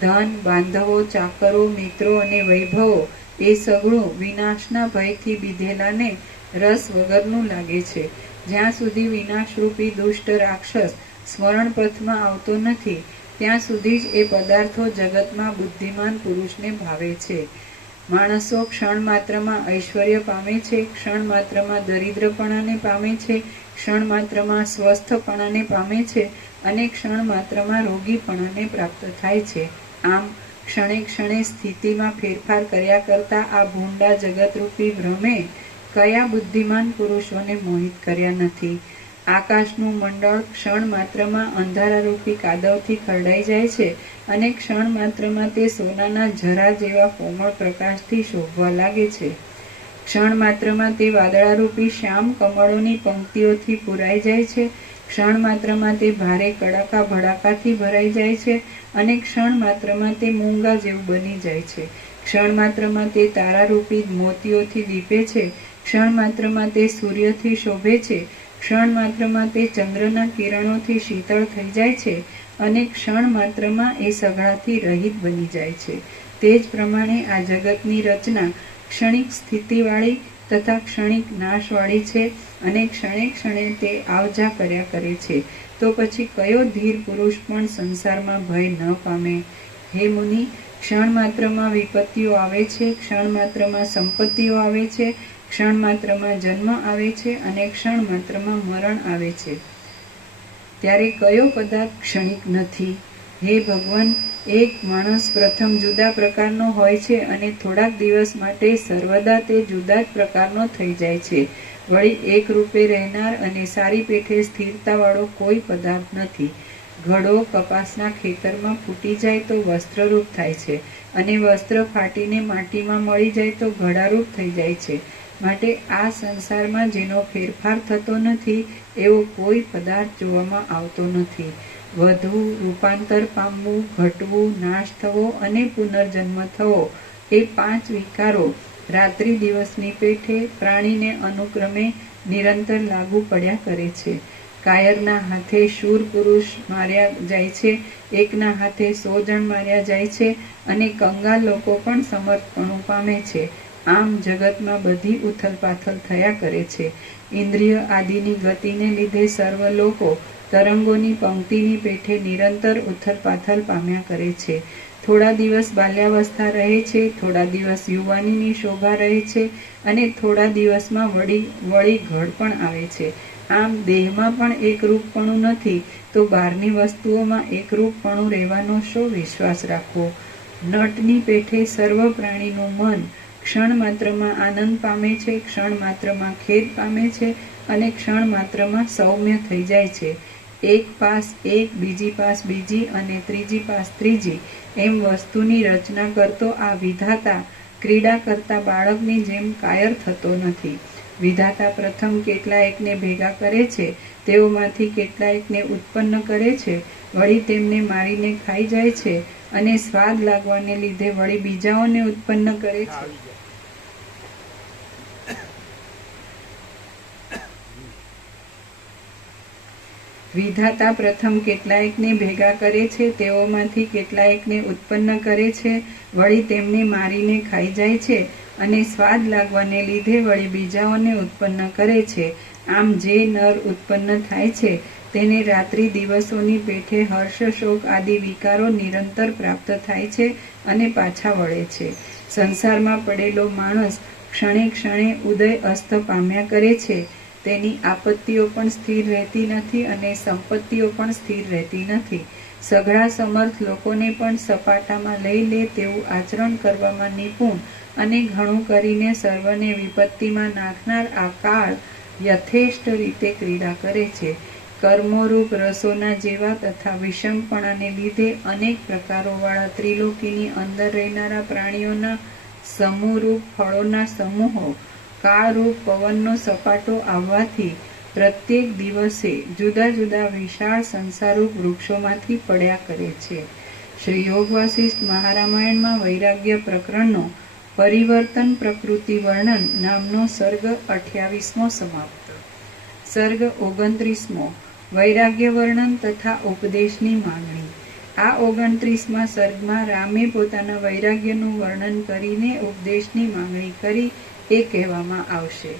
ધન, બાંધવો, ચાકરો, મિત્રો અને વૈભવો એ સઘળું વિનાશના ભયથી બીધેલાને રસ વગરનું લાગે છે. જ્યાં સુધી વિનાશરૂપી દુષ્ટ રાક્ષસ સ્મરણ પથમાં આવતો નથી, ત્યાં સુધી જ એ પદાર્થો જગતમાં બુદ્ધિમાન પુરુષને ભાવે છે. માણસો ક્ષણ માત્રમાં ઐશ્વર્ય પામે છે, ક્ષણ માત્રમાં દરિદ્રપણાને પામે છે, ક્ષણ માત્રમાં સ્વસ્થપણાને પામે છે અને ક્ષણ માત્રમાં રોગીપણાને પ્રાપ્ત થાય છે. આમ ક્ષણે ક્ષણે સ્થિતિમાં ફેરફાર કર્યા કરતા આ ભૂંડા જગતરૂપી ભ્રમે કયા બુદ્ધિમાન પુરુષોને મોહિત કર્યા નથી? આકાશનું મંડળ ક્ષણ માત્રમાં અંધારારૂપી કાદવથી ખરડાઈ જાય છે અને ક્ષણ માત્રમાં તે સોનાના ઝરા જેવા કોમળ પ્રકાશથી શોભવા લાગે છે. ક્ષણ માત્રમાં તે વાદળારૂપી શ્યામ કમળોની પંક્તિઓથી પૂરાઈ જાય છે. ક્ષણ માત્રમાં તે ભારે કડાકા ભડાકાથી ભરાઈ જાય છે અને ક્ષણ માત્રમાં તે મૂંગા જેવું બની જાય છે. ક્ષણ માત્રમાં તે તારારૂપી મોતીઓથી દીપે છે. ક્ષણ માત્રમાં તે સૂર્યથી શોભે છે. ક્ષણ માત્રમાં તે ચંદ્રના કિરણોથી શીતળ થઈ જાય છે અને ક્ષણ માત્રમાં એ સઘળાથી રહિત બની જાય છે. તે જ પ્રમાણે આ જગતની રચના ક્ષણિક સ્થિતિવાળી તથા ક્ષણિક નાશવાળી છે અને ક્ષણે ક્ષણે તે આવજા કર્યા કરે છે. તો પછી કયો ધીર પુરુષ પણ સંસારમાં ભય ન પામે? હે મુનિ, ક્ષણ માત્રમાં વિપત્તિઓ આવે છે, ક્ષણ માત્રમાં સંપત્તિઓ આવે છે, ક્ષણ માત્રમાં જન્મ આવે છે અને ક્ષણ માત્રમાં મરણ આવે છે, ત્યારે કયો પદાર્થ ક્ષણિક નથી? હે ભગવાન, એક માણસ પ્રથમ જુદા પ્રકારનો હોય છે અને થોડાક દિવસ માટે સર્વદા તે જુદા જ પ્રકારનો થઈ જાય છે. વળી એક રૂપે રહેનાર અને સારી પેઠે સ્થિરતાવાળો કોઈ પદાર્થ નથી. ઘડો કપાસના ખેતરમાં ફૂટી જાય તો વસ્ત્રરૂપ થાય છે અને વસ્ત્ર ફાટીને માટીમાં મળી જાય તો ઘડારૂપ થઈ જાય છે. માટે આ સંસારમાં જેનો ફેરફાર થતો નથી એવો કોઈ પદાર્થ જોવામાં આવતો નથી. વધવું, રૂપાંતર પામવું, ઘટવું, નાશ થવો અને પુનર્જન્મ થવો એ 5 વિકારો રાત્રિ દિવસની પેઠે પ્રાણીને અનુક્રમે નિરંતર લાગુ પડ્યા કરે છે. કાયરના હાથે શૂર પુરુષ માર્યા જાય છે, એકના હાથે 100 જણ માર્યા જાય છે અને કંગાલ લોકો પણ સમર્થપણું પામે છે. આમ જગતમાં બધી ઉથલપાથલ થયા કરે છે. ઇન્દ્રિય આદિની ગતિને લીધે સર્વ લોકો તરંગોની પંક્તિની પેઠે નિરંતર ઉથલપાથલ પામ્યા કરે છે. થોડા દિવસ બાલ્યાવસ્થા રહે છે, થોડા દિવસ યુવાનીની શોભા રહે છે અને થોડા દિવસમાં વળી ઘડ પણ આવે છે. આમ દેહમાં પણ એકરૂપપણું નથી, તો બહારની વસ્તુઓમાં એકરૂપપણું રહેવાનો શો વિશ્વાસ રાખવો? નટની પેઠે સર્વ પ્રાણીનું મન ક્ષણ માત્રમાં આનંદ પામે છે, ક્ષણ માત્રમાં ખેદ પામે છે અને ક્ષણ માત્રમાં સૌમ્ય થઈ જાય છે. એક પાસ એક, બીજી પાસ બીજી અને ત્રીજી પાસ ત્રીજી એમ વસ્તુની રચના કરતો આ વિધાતા ક્રીડા કરતા બાળકની જેમ કાયર થતો નથી. વિધાતા પ્રથમ કેટલાયકને ભેગા કરે છે, તેઓમાંથી કેટલાયકને ઉત્પન્ન કરે છે, વળી તેમને મારીને ખાઈ જાય છે અને સ્વાદ લાગવાને લીધે વળી બીજાઓને ઉત્પન્ન કરે છે. વિધાતા પ્રથમ કેટલાયકને ભેગા કરે છે, તેઓમાંથી કેટલાયકને ઉત્પન્ન કરે છે, વળી તેમને મારીને ખાઈ જાય છે અને સ્વાદ લાગવાને લીધે વળી બીજાઓને ઉત્પન્ન કરે છે. આમ જે નર ઉત્પન્ન થાય છે તેને રાત્રિ દિવસોની પેઠે હર્ષ શોક આદિ વિકારો નિરંતર પ્રાપ્ત થાય છે અને પાછા વળે છે. સંસારમાં પડેલો માણસ ક્ષણે ક્ષણે ઉદય અસ્ત પામ્યા કરે છે. તેની આપત્તિઓ પણ સ્થિર રહેતી નથી અને સંપત્તિઓ પણ સ્થિર રહેતી નથી. સઘળા સમર્થ લોકોને પણ સપાટામાં લઈ લે તેવું આચરણ કરવામાં નિપુણ અને ઘણું કરીને સર્વને વિપત્તિમાં નાખનાર આ કાળ યથેષ્ટ રીતે ક્રીડા કરે છે. કર્મોરૂપ રસોના જેવા તથા વિષમપણાને લીધે અનેક પ્રકારોવાળા ત્રિલોકીની અંદર રહેનારા પ્રાણીઓના સમૂહરૂપ ફળોના સમૂહો કાળરૂપ પવનનો સપાટો આવવાથી પ્રત્યેક દિવસે જુદા જુદા વિશાળ સંસારરૂપ વૃક્ષોમાંથી પડ્યા કરે છે. શ્રી યોગ વાસિષ્ઠ મહારામાયણમાં વૈરાગ્ય પ્રકરણનો પરિવર્તન પ્રકૃતિ વર્ણન નામનો સર્ગ 28મો સમાપ્ત. સર્ગ 29મો વૈરાગ્ય વર્ણન તથા ઉપદેશની માંગણી. આ 29મા સર્ગમાં રામે પોતાના વૈરાગ્યનું વર્ણન કરીને ઉપદેશની માંગણી કરી એ કહેવામાં આવશે.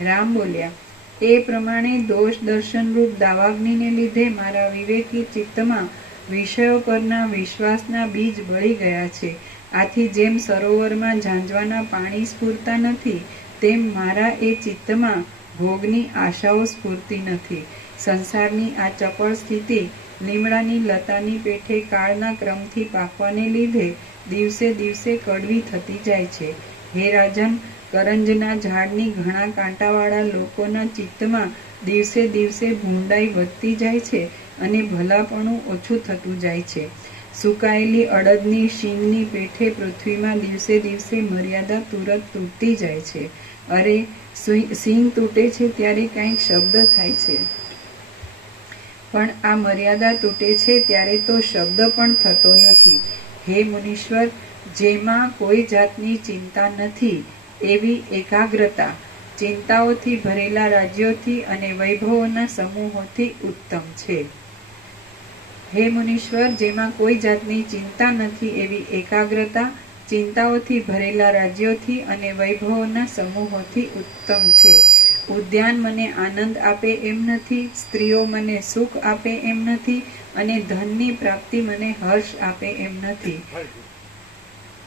રામ બોલ્યા, એ પ્રમાણે દોષ દર્શનરૂપ દાવાગ્નિને લીધે મારા વિવેકી ચિત્તમાં વિષયો પરના વિશ્વાસના બીજ બળી ગયા છે. આથી જેમ સરોવરમાં ઝાંઝવાના પાણી સ્ફૂરતા નથી, તેમ મારા એ ચિત્તમાં ભોગની આશાઓ સ્ફૂરતી નથી. સંસારની આ ચપળ સ્થિતિ લીમડાની લતાની પેઠે કાળના ક્રમથી પાકવાને લીધે દિવસે દિવસે કડવી થતી જાય છે. હે રાજન, કરંજના ઝાડની ઘણા કાંટાવાળા લોકોના ચિત્તમાં દિવસે દિવસે ભૂંડાઈ વધતી જાય છે અને ભલાપણું ઓછું થતું જાય છે. સુકાયેલી અડદની શીંગની પેઠે પૃથ્વીમાં દિવસે દિવસે મર્યાદા તુરત તૂટતી જાય છે. અરે, શીંગ તૂટે છે ત્યારે કંઈક શબ્દ થાય છે, પણ આ મર્યાદા તૂટે છે ત્યારે તો શબ્દ પણ થતો નથી. હે મુનીશ્વર, જેમાં કોઈ જાતની ચિંતા નથી એવી એકાગ્રતા ચિંતાઓથી ભરેલા રાજ્યોથી અને વૈભવોના સમૂહોથી ઉત્તમ છે. હે મુનીશ્વર, જેમાં કોઈ જાતની ચિંતા નથી એવી એકાગ્રતા ચિંતાઓથી ભરેલા રાજ્યોથી અને વૈભવોના સમૂહોથી ઉત્તમ છે. ઉદ્યાન મને આનંદ આપે એમ નથી, સ્ત્રીઓ મને સુખ આપે એમ નથી અને ધનની પ્રાપ્તિ મને હર્ષ આપે એમ નથી.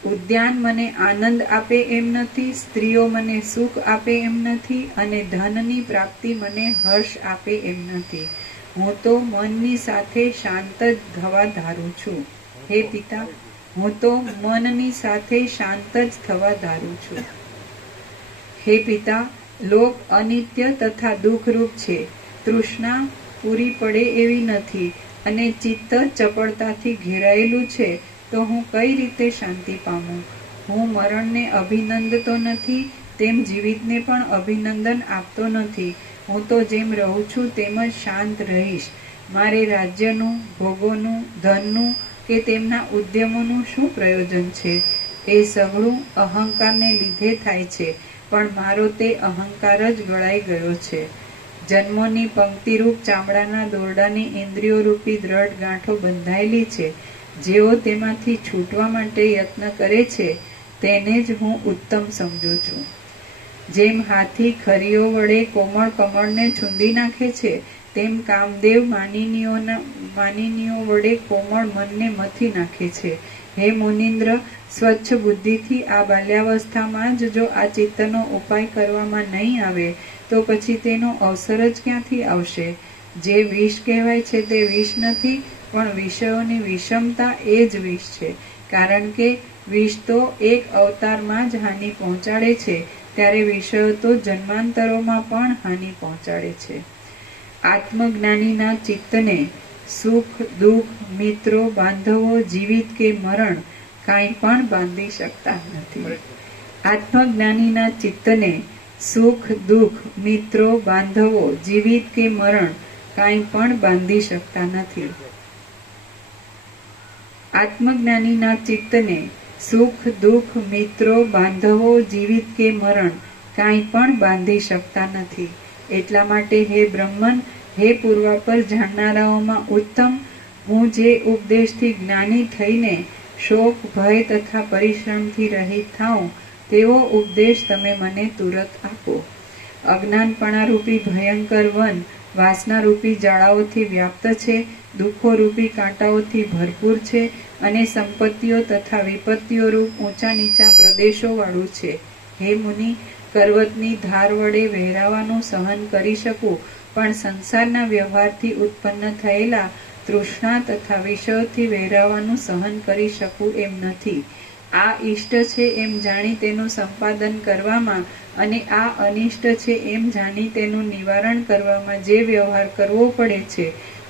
ઉદ્યાન મને આનંદ આપે એમ નથી, સ્ત્રીઓ મને સુખ આપે એમ નથી અને ધનની પ્રાપ્તિ મને હર્ષ આપે એમ નથી. હું તો મનની સાથે શાંત જ થવા ધારું છું. હે પિતા, હું તો મનની સાથે શાંત જ થવા ધારું છું. હે પિતા, લોક અનિત્ય તથા દુઃખરૂપ છે. તૃષ્ણા પૂરી પડે એવી નથી અને ચિત્ત ચપળતાથી ઘેરાયેલું છે, તો હું કઈ રીતે શાંતિ પામું? હું મરણને અભિનંદતો નથી, તેમ જીવિતને પણ અભિનંદન આપતો નથી. હું તો જેમ રહું છું તેમ જ શાંત રહીશ. મારે રાજ્યનું, ભોગોનું, ધનનું કે તેમના ઉદ્યમોનું શું પ્રયોજન છે? એ સઘળું અહંકારને લીધે થાય છે, પણ મારો તે અહંકાર જ ગળાઈ ગયો છે. જન્મોની પંક્તિરૂપ ચામડાના દોરડાની ઇન્દ્રિયોરૂપી દ્રઢ ગાંઠો બંધાયેલી છે. જેઓ તેમાંથી છૂટવા માટે યત્ન કરે છે તેને જ હું ઉત્તમ સમજું છું. જેમ હાથી ખરીઓ વડે કોમળ કમળને છૂંદી નાખે છે, તેમ કામદેવ માનિનીઓ વડે કોમળ મનને મથી નાખે છે. હે મુનિન્દ્ર, સ્વચ્છ બુદ્ધિથી આ બાલ્યાવસ્થામાં જ જો આ ચિત્તનો ઉપાય કરવામાં નહીં આવે તો પછી તેનો અવસર જ ક્યાંથી આવશે? જે વિષ કહેવાય છે તે વિષ નથી, પણ વિષયોની વિષમતા એ જ વિષ છે. કારણ કે વિષ તો એક અવતારમાં જ હાનિ પહોંચાડે છે, ત્યારે વિષયો તો જન્માંતરોમાં પણ હાનિ પહોંચાડે છે. આત્મજ્ઞાનીના ચિત્તને સુખ દુઃખ મિત્રો બાંધવો જીવિત કે મરણ કાંઈ પણ બાંધી શકતા નથી. આત્મજ્ઞાનીના ચિત્તને સુખ દુઃખ મિત્રો બાંધવો જીવિત કે મરણ કાંઈ પણ બાંધી શકતા નથી. આત્મજ્ઞાનીના ચિત્તને સુખ દુઃખ મિત્રો બાંધવો જીવિત કે મરણ કાંઈ પણ બાંધી શકતા નથી. એટલા માટે હે બ્રહ્મન, હે પૂર્વાપર જાણનારાઓમાં ઉત્તમ, હું જે ઉપદેશથી જ્ઞાની થઈને શોક ભય તથા પરિશ્રમથી રહિત થાઉં તેવો ઉપદેશ તમે મને તુરત આપો. અજ્ઞાનપણારૂપી ભયંકર વન વાસનારૂપી જાળાઓથી વ્યાપ્ત છે, દુઃખોરૂપી કાંટાઓથી ભરપૂર છે અને સંપત્તિઓ તથા વિપત્તિઓ રૂપ ઊંચા નીચા પ્રદેશો વાળું છે. હે મુનિ, કરવતની ધાર વડે વહેરાવાનું સહન કરી શકું, પણ સંસારના વ્યવહારથી ઉત્પન્ન થયેલા તૃષ્ણા તથા વિષયોથી વહેરાવાનું સહન કરી શકું એમ નથી. આ ઈષ્ટ છે એમ જાણી તેનું સંપાદન કરવામાં અને આ અનિષ્ટ છે એમ જાણી તેનું નિવારણ કરવામાં જે વ્યવહાર કરવો પડે છે,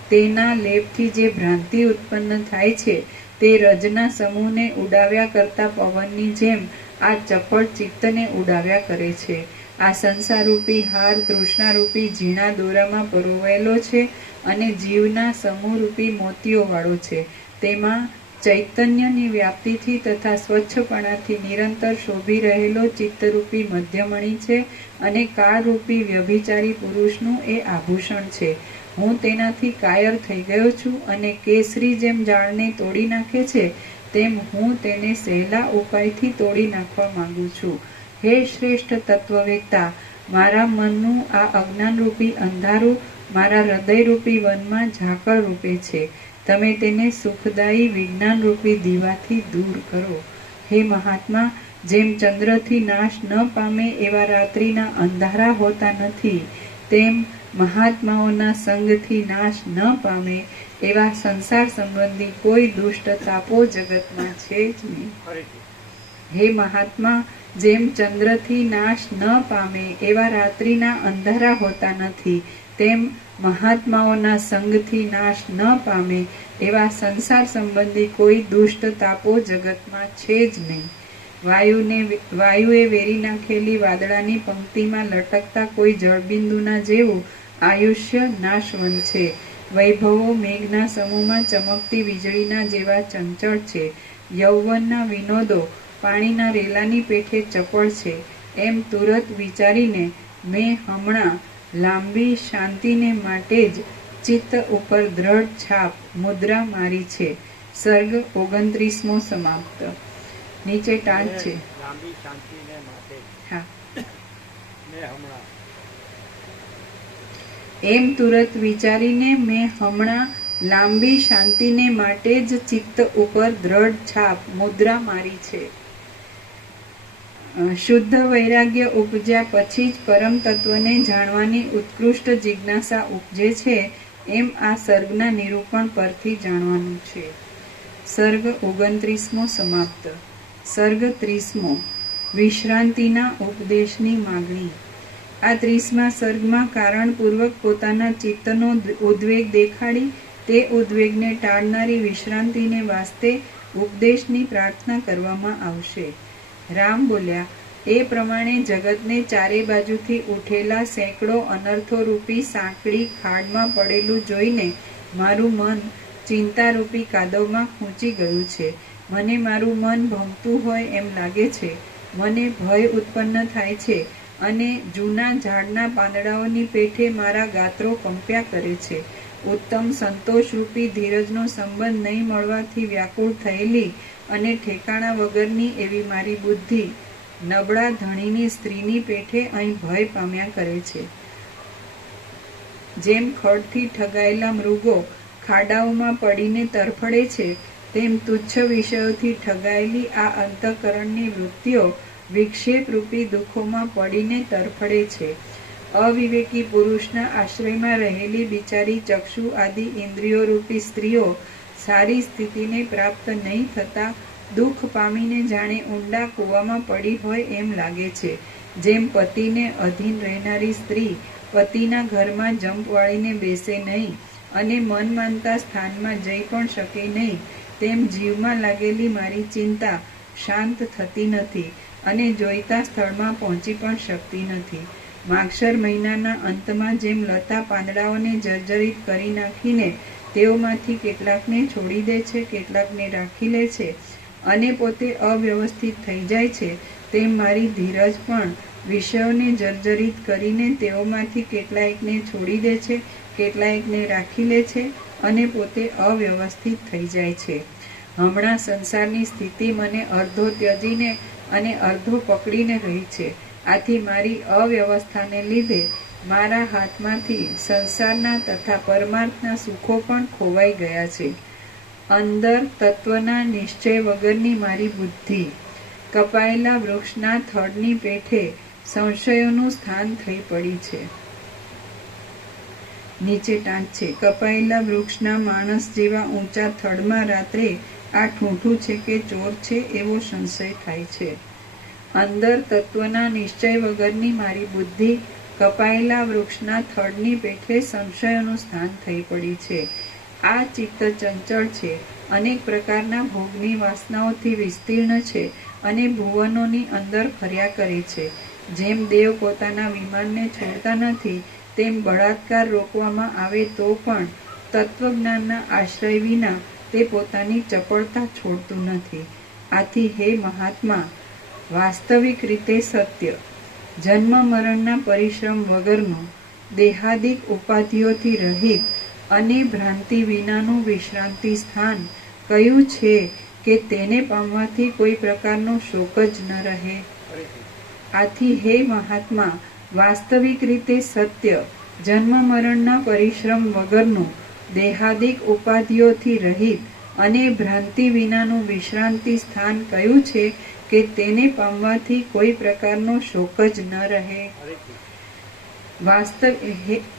તેના લેપથી જે ભ્રાંતિ ઉત્પન્ન થાય છે તે રજના સમૂહને ઉડાવ્યા કરતા પવનની જેમ આ ચપળ ચિત્તને ઉડાવ્યા કરે છે. આ સંસારરૂપી હાર તૃષ્ણારૂપી ઝીણા દોરામાં પરોવાયેલો છે અને જીવના સમૂહરૂપી મોતીઓ વાળો છે. તેમાં ચૈતન્યની વ્યાપ્તિથી તથા સ્વચ્છપણાથી નિરંતર શોભી રહેલો ચિત્તરૂપી મધ્યમણી છે અને કાળરૂપી વ્યભિચારી પુરુષનું એ આભૂષણ છે. હું તેનાથી કાયર થઈ ગયો છું અને કેસરી જેમ ઝાડને તોડી નાખે છે તેમ હું તેને સહેલા ઉપાયથી તોડી નાખવા માંગુ છું. હે શ્રેષ્ઠ તત્વવેત્તા, મારા મનનું આ અજ્ઞાનરૂપી અંધારું મારા હૃદયરૂપી વનમાં ઝાકળ રૂપે છે. તમે તેને સુખદાયી વિજ્ઞાનરૂપી દીવાથી દૂર કરો. હે મહાત્મા, જેમ ચંદ્રથી નાશ ન પામે એવા રાત્રિના અંધારા હોતા નથી, તેમ મહાત્માઓના સંગથી નાશ ન પામે એવા સંસાર સંબંધી કોઈ દુષ્ટ તાપો જગતમાં છે જ નહીં. હે મહાત્મા, જેમ ચંદ્રથી નાશ ન પામે એવા રાત્રિના અંધારા હોતા નથી, તેમ મહાત્માઓના સંગથી નાશ ન પામે એવા સંસાર સંબંધી કોઈ દુષ્ટ તાપો જગતમાં છે જ નહીં. વાયુએ વેરી નાખેલી વાદળાની પંક્તિમાં લટકતા કોઈ જળબિંદુના જેવું આયુષ્ય નાશવંત છે. વૈભવો મેઘના સમૂહમાં ચમકતી વીજળીના જેવા ચંચળ છે. યૌવનના વિનોદો પાણીના રેલાની પેઠે ચપળ છે. એમ તુરત વિચારીને મેં હમણાં લાંબી શાંતિને માટે જ ચિત્ત ઉપર દ્રઢ છાપ મુદ્રા મારી છે. સર્ગ 29મો સમાપ્ત. નીચે ટાંચ છે. લાંબી શાંતિને માટે હા. મેં હમણાં એમ તુરત વિચારીને મેં હમણાં લાંબી શાંતિને માટે જ ચિત્ત ઉપર દ્રઢ છાપ મુદ્રા મારી છે. શુદ્ધ વૈરાગ્ય ઉપજ્યા પછી જ પરમ તત્વને જાણવાની ઉત્કૃષ્ટ જિજ્ઞાસા ઉપજે છે એમ આ સર્ગના નિરૂપણ પરથી જાણવાનું છે. સર્ગ 29મો સમાપ્ત. સર્ગ 30મો વિશ્રાંતિના ઉપદેશની માગણી. આ 30મા સર્ગમાં કારણપૂર્વક પોતાના ચિત્તનો ઉદ્વેગ દેખાડી તે ઉદ્વેગને ટાળનારી વિશ્રાંતિને વાસ્તે ઉપદેશની પ્રાર્થના કરવામાં આવશે. રામ બોલ્યા, એ પ્રમાણે જગતને ચારે બાજુથી ઉઠેલા સેંકડો અનર્થોરૂપી સાંકડી ખાડમાં પડેલું જોઈને મારું મન ચિંતારૂપી કાદવમાં ખૂંચી ગયું છે. મને મારું મન ભમતું હોય એમ લાગે છે. મને ભય ઉત્પન્ન થાય છે અને જૂના ઝાડના પાંદડાઓની પેઠે મારા ગાત્રો કંપ્યા કરે છે. ઉત્તમ સંતોષરૂપી ધીરજનો સંબંધ નહીં મળવાથી વ્યાકુળ થયેલી અને ઠેકાણા વગરની એવી મારી બુદ્ધિ નબળા ધણીની સ્ત્રીની પેઠે અહીં ભય પામ્યા કરે છે. જેમ ખડથી ઠગાયેલા મૃગો ખાડાઓમાં પડીને તરફડે છે, તેમ તુચ્છ વિષયોથી ઠગાયેલી આ અંતઃકરણની વૃત્તિઓ વિક્ષેપરૂપી દુઃખોમાં પડીને તરફડે છે. અવિવેકી પુરુષના આશ્રયમાં રહેલી બિચારી ચક્ષુ આદિ ઇન્દ્રિયોરૂપી સ્ત્રીઓ સારી સ્થિતિને પ્રાપ્ત નહીં થતા દુઃખ પામીને જાણે ઊંડા કૂવામાં પડી હોય એમ લાગે છે. જેમ પતિને અધીન રહેનારી સ્ત્રી પતિના ઘરમાં જંપ વાળીને બેસે નહીં અને મન માનતા સ્થાનમાં જઈ પણ શકે નહીં, તેમ જીવમાં લાગેલી મારી ચિંતા શાંત થતી નથી અને જોઈતા સ્થળમાં પહોંચી પણ શકતી નથી. માગશર મહિનાના અંતમાં જેમ લતા પાંદડાઓને જર્જરિત કરી નાખીને તેઓમાંથી કેટલાકને છોડી દે છે, કેટલાકને રાખી લે છે અને પોતે અવ્યવસ્થિત થઈ જાય છે, તેમ મારી ધીરજ પણ વિષયોને જર્જરિત કરીને તેઓમાંથી કેટલાકને છોડી દે છે, કેટલાકને રાખી લે છે અને પોતે અવ્યવસ્થિત થઈ જાય છે. હમણાં સંસારની સ્થિતિ મને અડધો ત્યજીને અને અડધો પકડીને રહી છે. આથી મારી અવ્યવસ્થાને લીધે મારા હાથમાંથી સંસારના તથા પરમાર્થના સુખો પણ ખોવાઈ ગયા છે. અંદર તત્વના નિશ્ચય વગરની મારી બુદ્ધિ કપાયેલા વૃક્ષના થડની પેઠે સંશયોનું સ્થાન થઈ પડી છે. નીચે ટાંચ છે. કપાયેલા વૃક્ષના માણસ જેવા ઊંચા થડમાં રાત્રે આ ઠૂંઠું છે કે ચોર છે એવો સંશય થાય છે. અંદર તત્વના નિશ્ચય વગરની મારી બુદ્ધિ કપાયેલા વૃક્ષના થડની પેઠે સંશયોનું સ્થાન થઈ પડી છે. આ ચિત્ત ચંચળ છે, અનેક પ્રકારના ભોગની વાસનાઓથી વિસ્તીર્ણ છે અને ભુવનોની અંદર ફર્યા કરે છે. જેમ દેવ પોતાના વિમાનને છોડતા નથી, તેમ બળાત્કાર રોકવામાં આવે તો પણ તત્વજ્ઞાનના આશ્રય વિના તે પોતાની ચપળતા છોડતું નથી. આથી હે મહાત્મા, વાસ્તવિક રીતે સત્ય, જન્મ મરણના પરિશ્રમ વગરનું, દેહાદિક ઉપાધિઓથી રહિત અને ભ્રાંતિ વિનાનું વિશ્રાંતિ સ્થાન કયું છે કે તેને પામવાથી કોઈ પ્રકારનો શોક જ ન રહે. આથી હે મહાત્મા, વાસ્તવિક રીતે સત્ય, જન્મ મરણના પરિશ્રમ વગરનું, દેહાદિક ઉપાધિઓથી રહિત અને ભ્રાંતિ વિનાનું વિશ્રાંતિ સ્થાન કયું છે કે તેને પામવાથી કોઈ પ્રકારનો શોક જ ન રહે.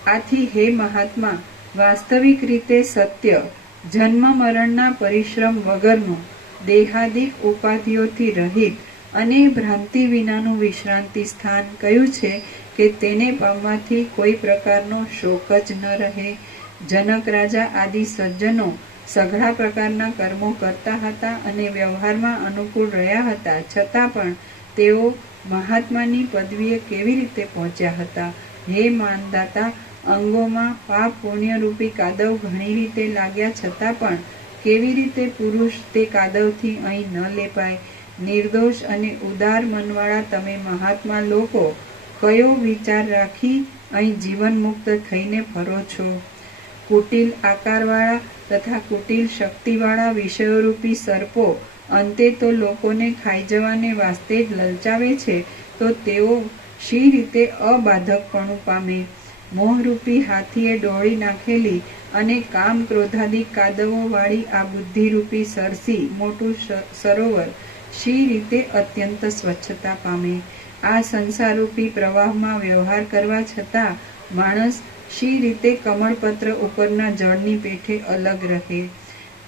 આથી હે મહાત્મા, વાસ્તવિક રીતે સત્ય, જન્મ મરણના પરિશ્રમ વગરનું, દેહાદિક ઉપાધિઓથી રહિત અને ભ્રાંતિ વિનાનું વિશ્રાંતિ સ્થાન કયું છે કે તેને પામવાથી કોઈ પ્રકારનો શોક જ ન રહે. જનક રાજા આદિ સજ્જનો સઘળા પ્રકારના કર્મો કરતા હતા અને વ્યવહારમાં અનુકૂળ રહ્યા હતા, છતાં પણ તેઓ મહાત્માની પદવીએ કેવી રીતે પહોંચ્યા હતા? હે માનદાતા, અંગોમાં પાપ પુણ્યરૂપી કાદવ ઘણી રીતે લાગ્યા છતાં પણ કેવી રીતે પુરુષ તે કાદવથી અહીં ન લેપાય? નિર્દોષ અને ઉદાર મનવાળા તમે મહાત્મા લોકો કયો વિચાર રાખી અહીં જીવન મુક્ત થઈને ફરો છો? કુટિલ આકારવાળા તથા કુટિલ શક્તિવાળા વિષયોરૂપી સર્પો અંતે તો લોકોને ખાઈ જવાને વાસ્તે જ લલચાવે છે, તો તેઓ શી રીતે અબાધકપણું પામે? મોહરૂપી હાથીએ ડોળી નાખેલી અને કામ ક્રોધાદિક કાદવો વાળી આ બુદ્ધિરૂપી સરસી મોટું સરોવર શી રીતે અત્યંત સ્વચ્છતા પામે? આ સંસારરૂપી પ્રવાહમાં વ્યવહાર કરવા છતાં માણસ શી રીતે કમળપત્ર ઉપરના જળની પેઠે અલગ રહે?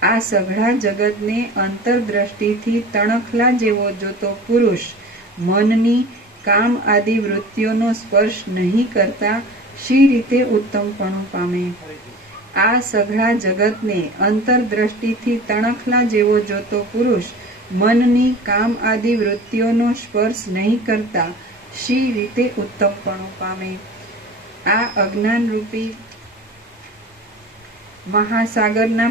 આ સઘળા જગતને અંતરદ્રષ્ટિથી તણખલા જેવો જોતો પુરુષ મનની કામ આદિ વૃત્તિઓનો સ્પર્શ નહીં કરતા શી રીતે ઉત્તમપણું પામે? આ સઘળા જગતને અંતરદ્રષ્ટિથી તણખલા જેવો જોતો પુરુષ મનની કામ આદિ વૃત્તિઓનો સ્પર્શ નહીં કરતા શી રીતે ઉત્તમપણું પામે? આ અજ્ઞાનરૂપી મહાસાગરના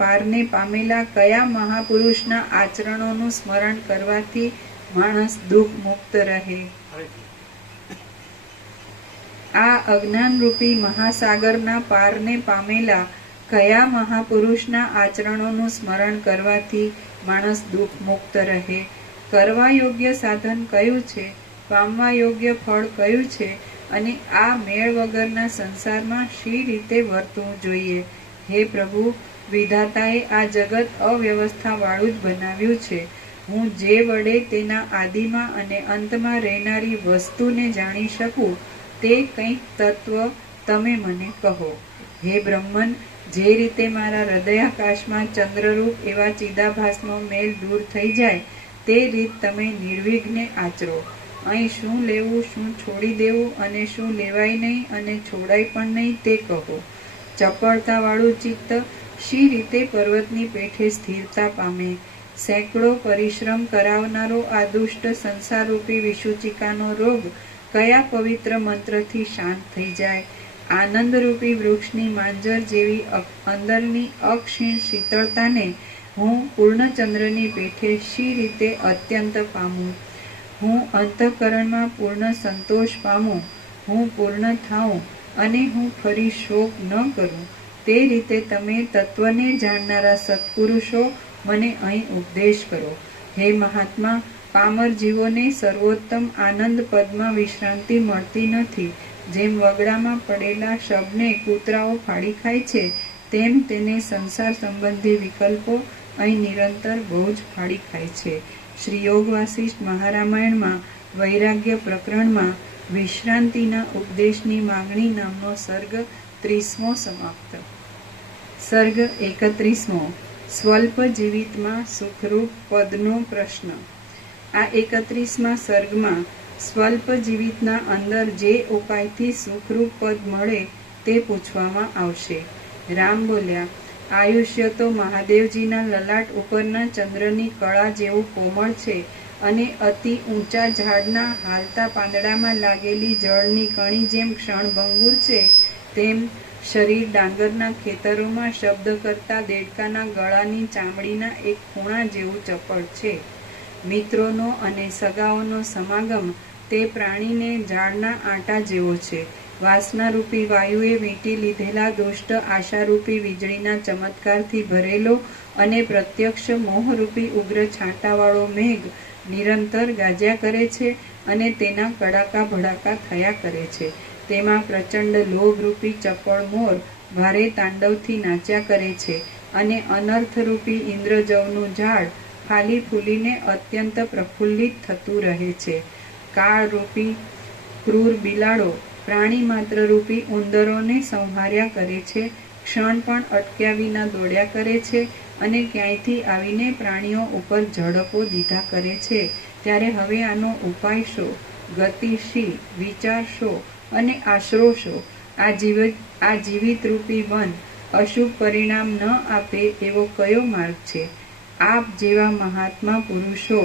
પારને પામેલા કયા મહાપુરુષના આચરણોનું સ્મરણ કરવાથી માણસ દુઃખ મુક્ત રહે? આ અજ્ઞાનરૂપી મહાસાગરના પારને પામેલા કયા મહાપુરુષના આચરણોનું સ્મરણ કરવાથી માણસ દુઃખ મુક્ત રહે? કરવા યોગ્ય સાધન કયું છે? પામવા યોગ્ય ફળ કયું છે? અને આ મેળ વગરના સંસારમાં શી રીતે વર્તવું જોઈએ? હે પ્રભુ, વિધાતાએ આ જગત અવ્યવસ્થાવાળું જ બનાવ્યું છે. હું જે વડે તેના આદિમાં અને અંતમાં રહેનારી વસ્તુને જાણી શકું તે કંઈક તત્વ તમે મને કહો. હે બ્રહ્મન, જે રીતે મારા હૃદયાકાશમાં ચંદ્રરૂપ એવા ચિદાભાસનો મેલ દૂર થઈ જાય તે રીત તમે નિર્વિઘ્ને આચરો અહીં શું લેવું, શું છોડી દેવું અને શું લેવાય નહીં અને છોડાય પણ નહીં તે કહો. ચપળતાવાળું ચિત્ત શી રીતે પર્વતની પેઠે સ્થિરતા પામે? સેંકડો પરિશ્રમ કરાવનારો આ દુષ્ટ સંસારરૂપી વિસૂચિકાનો રોગ કયા પવિત્ર મંત્રથી શાંત થઈ જાય? આનંદરૂપી વૃક્ષની માંજર જેવી અંદરની અક્ષીણ શીતળતાને હું પૂર્ણચંદ્રની પેઠે શી રીતે અત્યંત પામું? હું અંતઃકરણમાં પૂર્ણ સંતોષ પામું, હું પૂર્ણ થાઉં અને હું ફરી શોક ન કરું. તે રીતે તમે તત્વને જાણનારા સત્પુરુષો મને અહીં ઉપદેશ કરો. હે મહાત્મા, પામર જીવોને સર્વોત્તમ આનંદ પદમાં વિશ્રાંતિ મળતી નથી. જેમ વગડામાં પડેલા શબને કૂતરાઓ ફાડી ખાય છે, તેમ તેને સંસાર સંબંધી વિકલ્પો અહીં નિરંતર બહુ જ ફાડી ખાય છે. શ્રી યોગ વાસિષ્ઠ મહારામાયણમાં વૈરાગ્ય પ્રકરણમાં વિશ્રાંતિના ઉપદેશની માગણી નામનો સર્ગ 30મો સમાપ્ત. સર્ગ 31મો. સ્વલ્પ જીવિતમાં સુખરૂપ પદનો પ્રશ્ન. આ 31મા સર્ગમાં સ્વલ્પ જીવિતના અંદર જે ઉપાયથી સુખરૂપ પદ મળે તે પૂછવામાં આવશે. રામ બોલ્યા, આયુષ્ય તો મહાદેવજીના લલાટ ઉપરના ચંદ્રની કળા જેવું કોમળ છે અને અતિ ઊંચા ઝાડના હાલતા પાંદડામાં લાગેલી જળની કણી જેમ ક્ષણભંગુર છે, તેમ શરીર ડાંગરના ખેતરોમાં શબ્દ કરતા દેડકાના ગળાની ચામડીના એક ખૂણા જેવું ચપળ છે. મિત્રોનો અને સગાઓનો સમાગમ તે પ્રાણીને ઝાડના આંટા જેવો છે. વાસનારૂપી વાયુએ વીંટી લીધેલા દુષ્ટ આશારૂપી વીજળીના ચમત્કારથી ભરેલો અને પ્રત્યક્ષ મોહરૂપી ઉગ્ર છાંટાવાળો મેઘ નિરંતર ગાજ્યા કરે છે અને તેના કડાકા ભડાકા થયા કરે છે. તેમાં પ્રચંડ લોભરૂપી ચપળ મોર ભારે તાંડવથી નાચ્યા કરે છે અને અનર્થરૂપી ઇન્દ્રજવનું ઝાડ ફાલી ફૂલીને અત્યંત પ્રફુલ્લિત થતું રહે છે. કાળરૂપી ક્રૂર બિલાડો પ્રાણી માત્રરૂપી ઉંદરોને સંહાર્યા કરે છે, ક્ષણ પણ અટક્યા વિના દોડ્યા કરે છે અને ક્યાંયથી આવીને પ્રાણીઓ ઉપર ઝડપો દીધા કરે છે. ત્યારે હવે આનો ઉપાય શો? ગતિ શી? વિચાર શો અને આશરો શો? આ જીવિતરૂપી વન અશુભ પરિણામ ન આપે એવો કયો માર્ગ છે? આપ જેવા મહાત્મા પુરુષો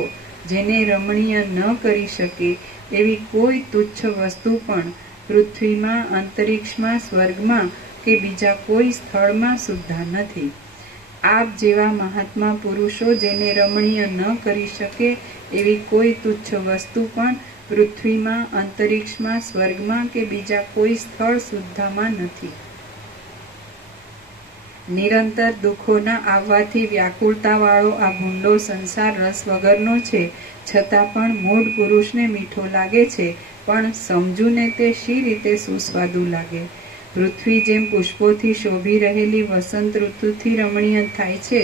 જેને રમણીય ન કરી શકે એવી કોઈ તુચ્છ વસ્તુ પણ પૃથ્વીમાં, અંતરિક્ષમાં, સ્વર્ગમાં કે બીજા કોઈ સ્થળમાં સુદ્ધા નથી. આપ જેવા મહાત્મા પુરુષો જેને રમણીય ન કરી શકે એવી કોઈ તુચ્છ વસ્તુ પણ પૃથ્વીમાં, અંતરિક્ષમાં, સ્વર્ગમાં કે બીજા કોઈ સ્થળ સુદ્ધામાં નથી. નિરંતર દુઃખોના આવવાથી વ્યાકુળતાવાળો આ ભૂંડો સંસાર રસ વગરનો છે, છતાં પણ મૂઢ પુરુષને મીઠો લાગે છે, પણ સમજુને તે શી રીતે સુસ્વાદુ લાગે? પૃથ્વી જેમ પુષ્પોથી શોભી રહેલી વસંત ઋતુથી રમણીય થાય છે,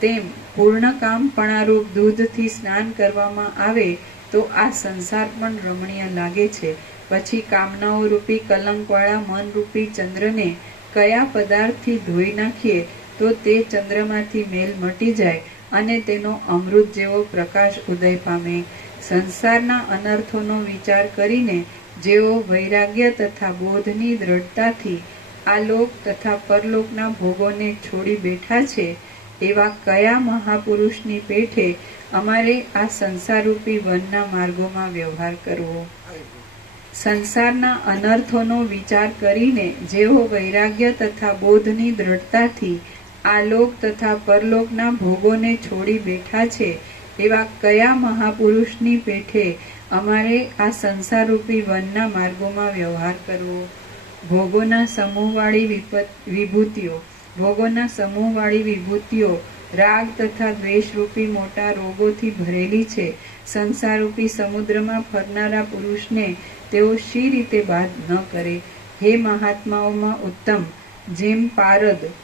તેમ પૂર્ણકામપણારૂપ દૂધથી સ્નાન કરવામાં આવે તો આ સંસાર પણ રમણીય લાગે છે. પછી કામનાઓ રૂપી કલંકવાળા મનરૂપી ચંદ્રને કયા પદાર્થથી ધોઈ નાખીએ તો તે ચંદ્રમાંથી મેલ મટી જાય અને તેનો અમૃત જેવો પ્રકાશ ઉદય પામે? સંસારના અનર્થોનો વિચાર કરીને જેઓ વૈરાગ્ય તથા બોધની દ્રઢતાથી આ લોક તથા પરલોકના ભોગોને છોડી બેઠા છે, એવા કયા મહાપુરુષની પેઠે અમારે આ સંસારરૂપી વનના માર્ગોમાં વ્યવહાર કરવો? સંસારના અનર્થોનો વિચાર કરીને જેઓ વૈરાગ્ય તથા બોધની દ્રઢતાથી આ લોક તથા પરલોકના ભોગોને છોડી બેઠા છે, એવા કયા મહાપુરુષની પેઠે અમારે આ સંસારરૂપી વનના માર્ગોમાં વ્યવહાર કરવો? ભોગોના સમૂહવાળી વિભૂતિઓ રાગ તથા દ્વેષરૂપી મોટા રોગોથી ભરેલી છે. સંસારરૂપી સમુદ્રમાં ફરનારા પુરુષને તેઓ શી રીતે બાદ ન કરે? હે મહાત્માઓમાં ઉત્તમ, જેમ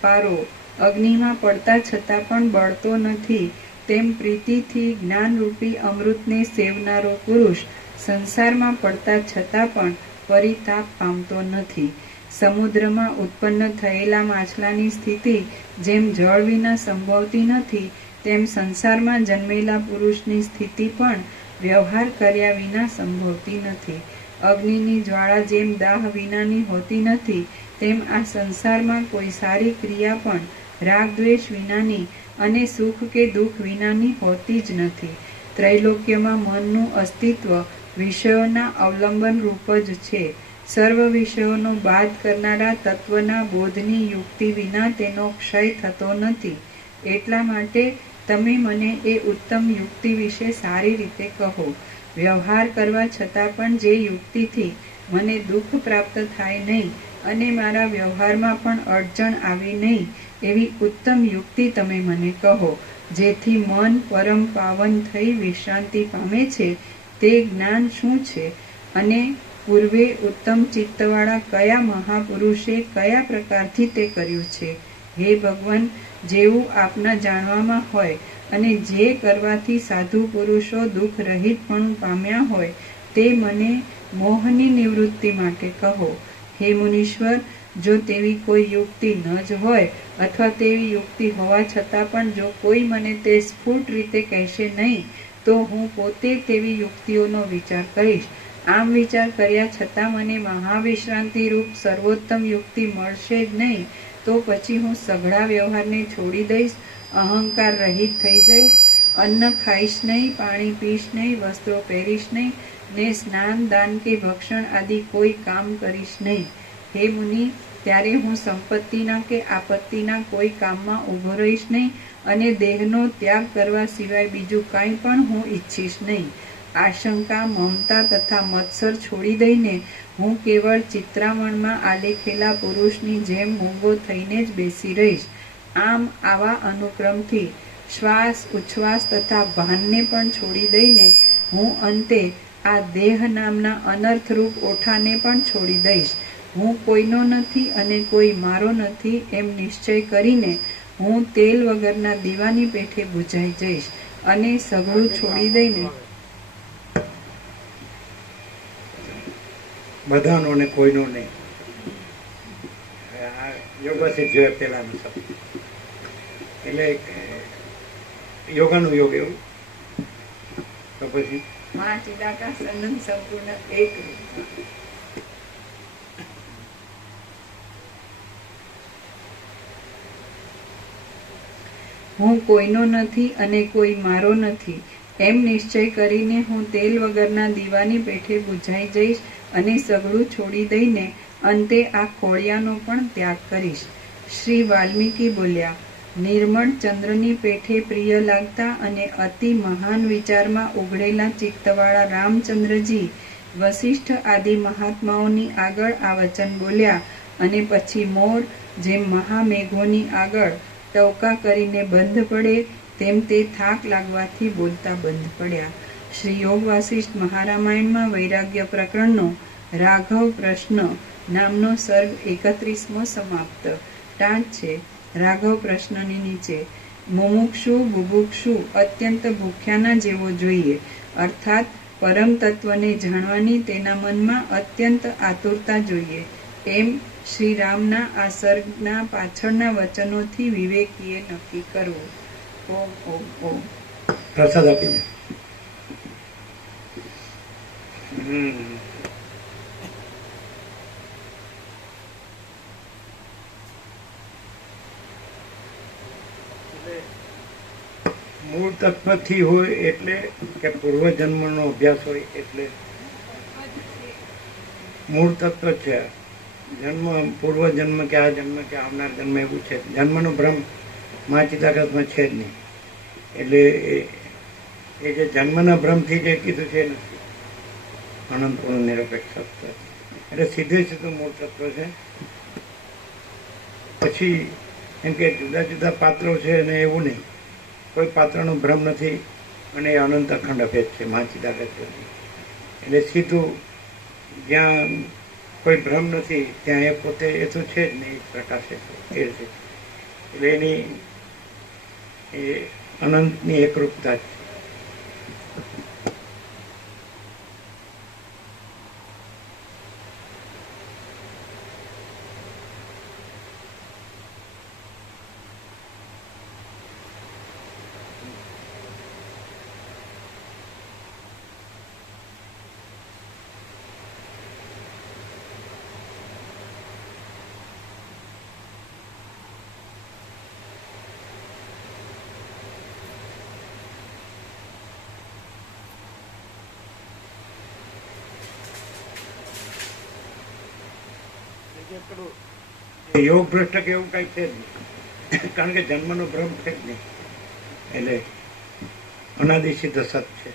પારો અગ્નિમાં પડતા છતાં પણ બળતો નથી, તેમ પ્રીતિથી જ્ઞાનરૂપી અમૃતને સેવનારો પુરુષ સંસારમાં પડતા છતાં પણ પરિતાપ પામતો નથી. સમુદ્રમાં ઉત્પન્ન થયેલા માછલાની સ્થિતિ જેમ જળ વિના સંભવતી નથી, તેમ સંસારમાં જન્મેલા પુરુષની સ્થિતિ પણ વ્યવહાર કર્યા વિના સંભવતી નથી. અગ્નિની જ્વાળા જેમ દાહ વિનાની હોતી નથી, તેમ આ સંસારમાં કોઈ સારી ક્રિયા પણ રાગ દ્વેષ વિનાની અને સુખ કે દુઃખ વિનાની હોતી જ નથી. ત્રૈલોક્યમાં મનનું અસ્તિત્વ વિષયોના અવલંબન રૂપ જ છે. સર્વ વિષયોનો બાદ કરનારા તત્વના બોધની યુક્તિ વિના તેનો ક્ષય થતો નથી. એટલા માટે તમે મને એ ઉત્તમ યુક્તિ વિશે સારી રીતે કહો. વ્યવહાર કરવા છતાં પણ જે યુક્તિથી મને દુઃખ પ્રાપ્ત થાય નહીં અને મારા વ્યવહારમાં પણ અડચણ આવી નહીં, એવી ઉત્તમ યુક્તિ તમે મને કહો, જેથી મન પરમ પાવન થઈ વિશ્રાંતિ પામે છે. તે જ્ઞાન શું છે અને પૂર્વે ઉત્તમ ચિત્તવાળા કયા મહાપુરુષે કયા પ્રકારથી તે કર્યું છે? હે ભગવાન, જેવું આપના જાણવામાં હોય અને જે કરવાથી સાધુ પુરુષો દુઃખ રહિતપણું પામ્યા હોય તે મને મોહની નિવૃત્તિ માટે કહો. હે મુનીશ્વર, જો તેવી કોઈ યુક્તિ ન જ હોય અથવા તેવી યુક્તિ હોવા છતાં પણ જો કોઈ મને તે સ્ફુટ રીતે કહેશે નહીં, તો હું પોતે તેવી યુક્તિઓનો વિચાર કરીશ. આમ વિચાર કર્યા છતાં મને મહાવિશ્રાંતિ રૂપ સર્વોત્તમ યુક્તિ મળશે જ નહીં, તો પછી હું સઘળા વ્યવહારને છોડી દઈશ, અહંકાર રહિત થઈ જઈશ, અન્ન ખાઈશ નહીં, પાણી પીશ નહીં, વસ્ત્રો પહેરીશ નહીં ને સ્નાન દાન કે ભક્ષણ આદિ કોઈ કામ કરીશ નહીં. હે મુનિ, ત્યારે હું સંપત્તિના કે આપત્તિના કોઈ કામમાં ઊભો રહીશ નહીં અને દેહનો ત્યાગ કરવા સિવાય બીજું કાંઈ પણ હું ઈચ્છીશ નહીં. આશંકા, મમતા તથા મત્સર છોડી દઈને હું કેવળ ચિત્રામણમાં આલેખેલા પુરુષની જેમ મૂંગો થઈને જ બેસી રહીશ. આમ આવા અનુક્રમથી શ્વાસ ઉચ્છ્વાસ તથા ભાનને પણ છોડી દઈને હું અંતે આ દેહ નામના અનર્થરૂપ ઓઠાને પણ છોડી દઈશ. હું કોઈનો નથી અને કોઈ મારો નથી એમ નિશ્ચય કરીને હું તેલ વગરના દીવાની પેઠે બુઝાઈ જઈશ અને સઘળું છોડી દઈને બધાનો ને કોઈનો નહીં. યોગાથી જોઈએ પેલાનું શબ્દ એટલે યોગાનું યોગ એવું. તો પછી માં ચિદાકાશ અનંત સંપૂર્ણ એક રૂપ. હું કોઈનો નથી અને કોઈ મારો નથી એમ નિશ્ચય કરીને હું તેલ વગરના દીવાની પેઠે બુઝાઈ જઈશ અને સઘળું છોડી દઈને અંતે આ ખોળિયાનો પણ ત્યાગ કરીશ. શ્રી વાલ્મીકી બોલ્યા, નિર્મળ ચંદ્રની પેઠે પ્રિય લાગતા અને અતિ મહાન વિચારમાં ઉઘડેલા ચિત્તવાળા રામચંદ્રજી વસિષ્ઠ આદિ મહાત્માઓની આગળ આ વચન બોલ્યા અને પછી મોર જેમ મહામેઘોની આગળ ટવકા કરીને બંધ પડે તેમ તે થાક લાગવાથી બોલતા બંધ પડ્યા. શ્રી યોગ વાસિષ્ઠ મહારામાયણમાં વૈરાગ્ય પ્રકરણનો રાઘવ પ્રશ્ન નામનો સર્ગ 31મો સમાપ્ત. ટાંચ છે. રાઘવ પ્રશ્નની નીચે મુમુક્ષુ બુભુક્ષુ અત્યંત ભૂખ્યાના જેવો જોઈએ, અર્થાત પરમ તત્વને જાણવાની તેના મનમાં અત્યંત આતુરતા જોઈએ, એમ શ્રી રામના આ સર્ગના પાછળના વચનોથી વિવેકીએ નક્કી કરવું. ઓમ ઓમ ઓમ. પ્રસાદ આપીને મૂળ તત્વથી હોય એટલે કે પૂર્વજન્મનો અભ્યાસ હોય એટલે મૂળ તત્વ છે. જન્મ પૂર્વજન્મ કે આ જન્મ કે આવનાર જન્મ એવું છે. જન્મનો ભ્રમ મહાચિદાકાશમાં છે જ નહીં. એટલે એ જે જન્મના ભ્રમથી જે કીધું છે નથી અનંતપૂર્ણ નિરપેક્ષ તત્વ, એટલે સીધે સીધું મૂળ તત્વ છે. પછી એમ કે જુદા જુદા પાત્રો છે અને એવું નહીં, કોઈ પાત્રનો ભ્રમ નથી અને એ અનંત અખંડ અભેદ છે મહાચિદાકાશ. એટલે સીધું જ્યાં કોઈ ભ્રમ નથી ત્યાં એ પોતે એ તો છે જ નહીં, પ્રકાશે એ રીતે. એટલે એની એ અનંતની એકરૂપતા છે. યોગ ભ્રષ્ટ કે એવું કઈ છે જ નહીં, કારણ કે જન્મનો ભ્રમ છે જ નહીં, એટલે અનાદિ સિદ્ધ સત છે.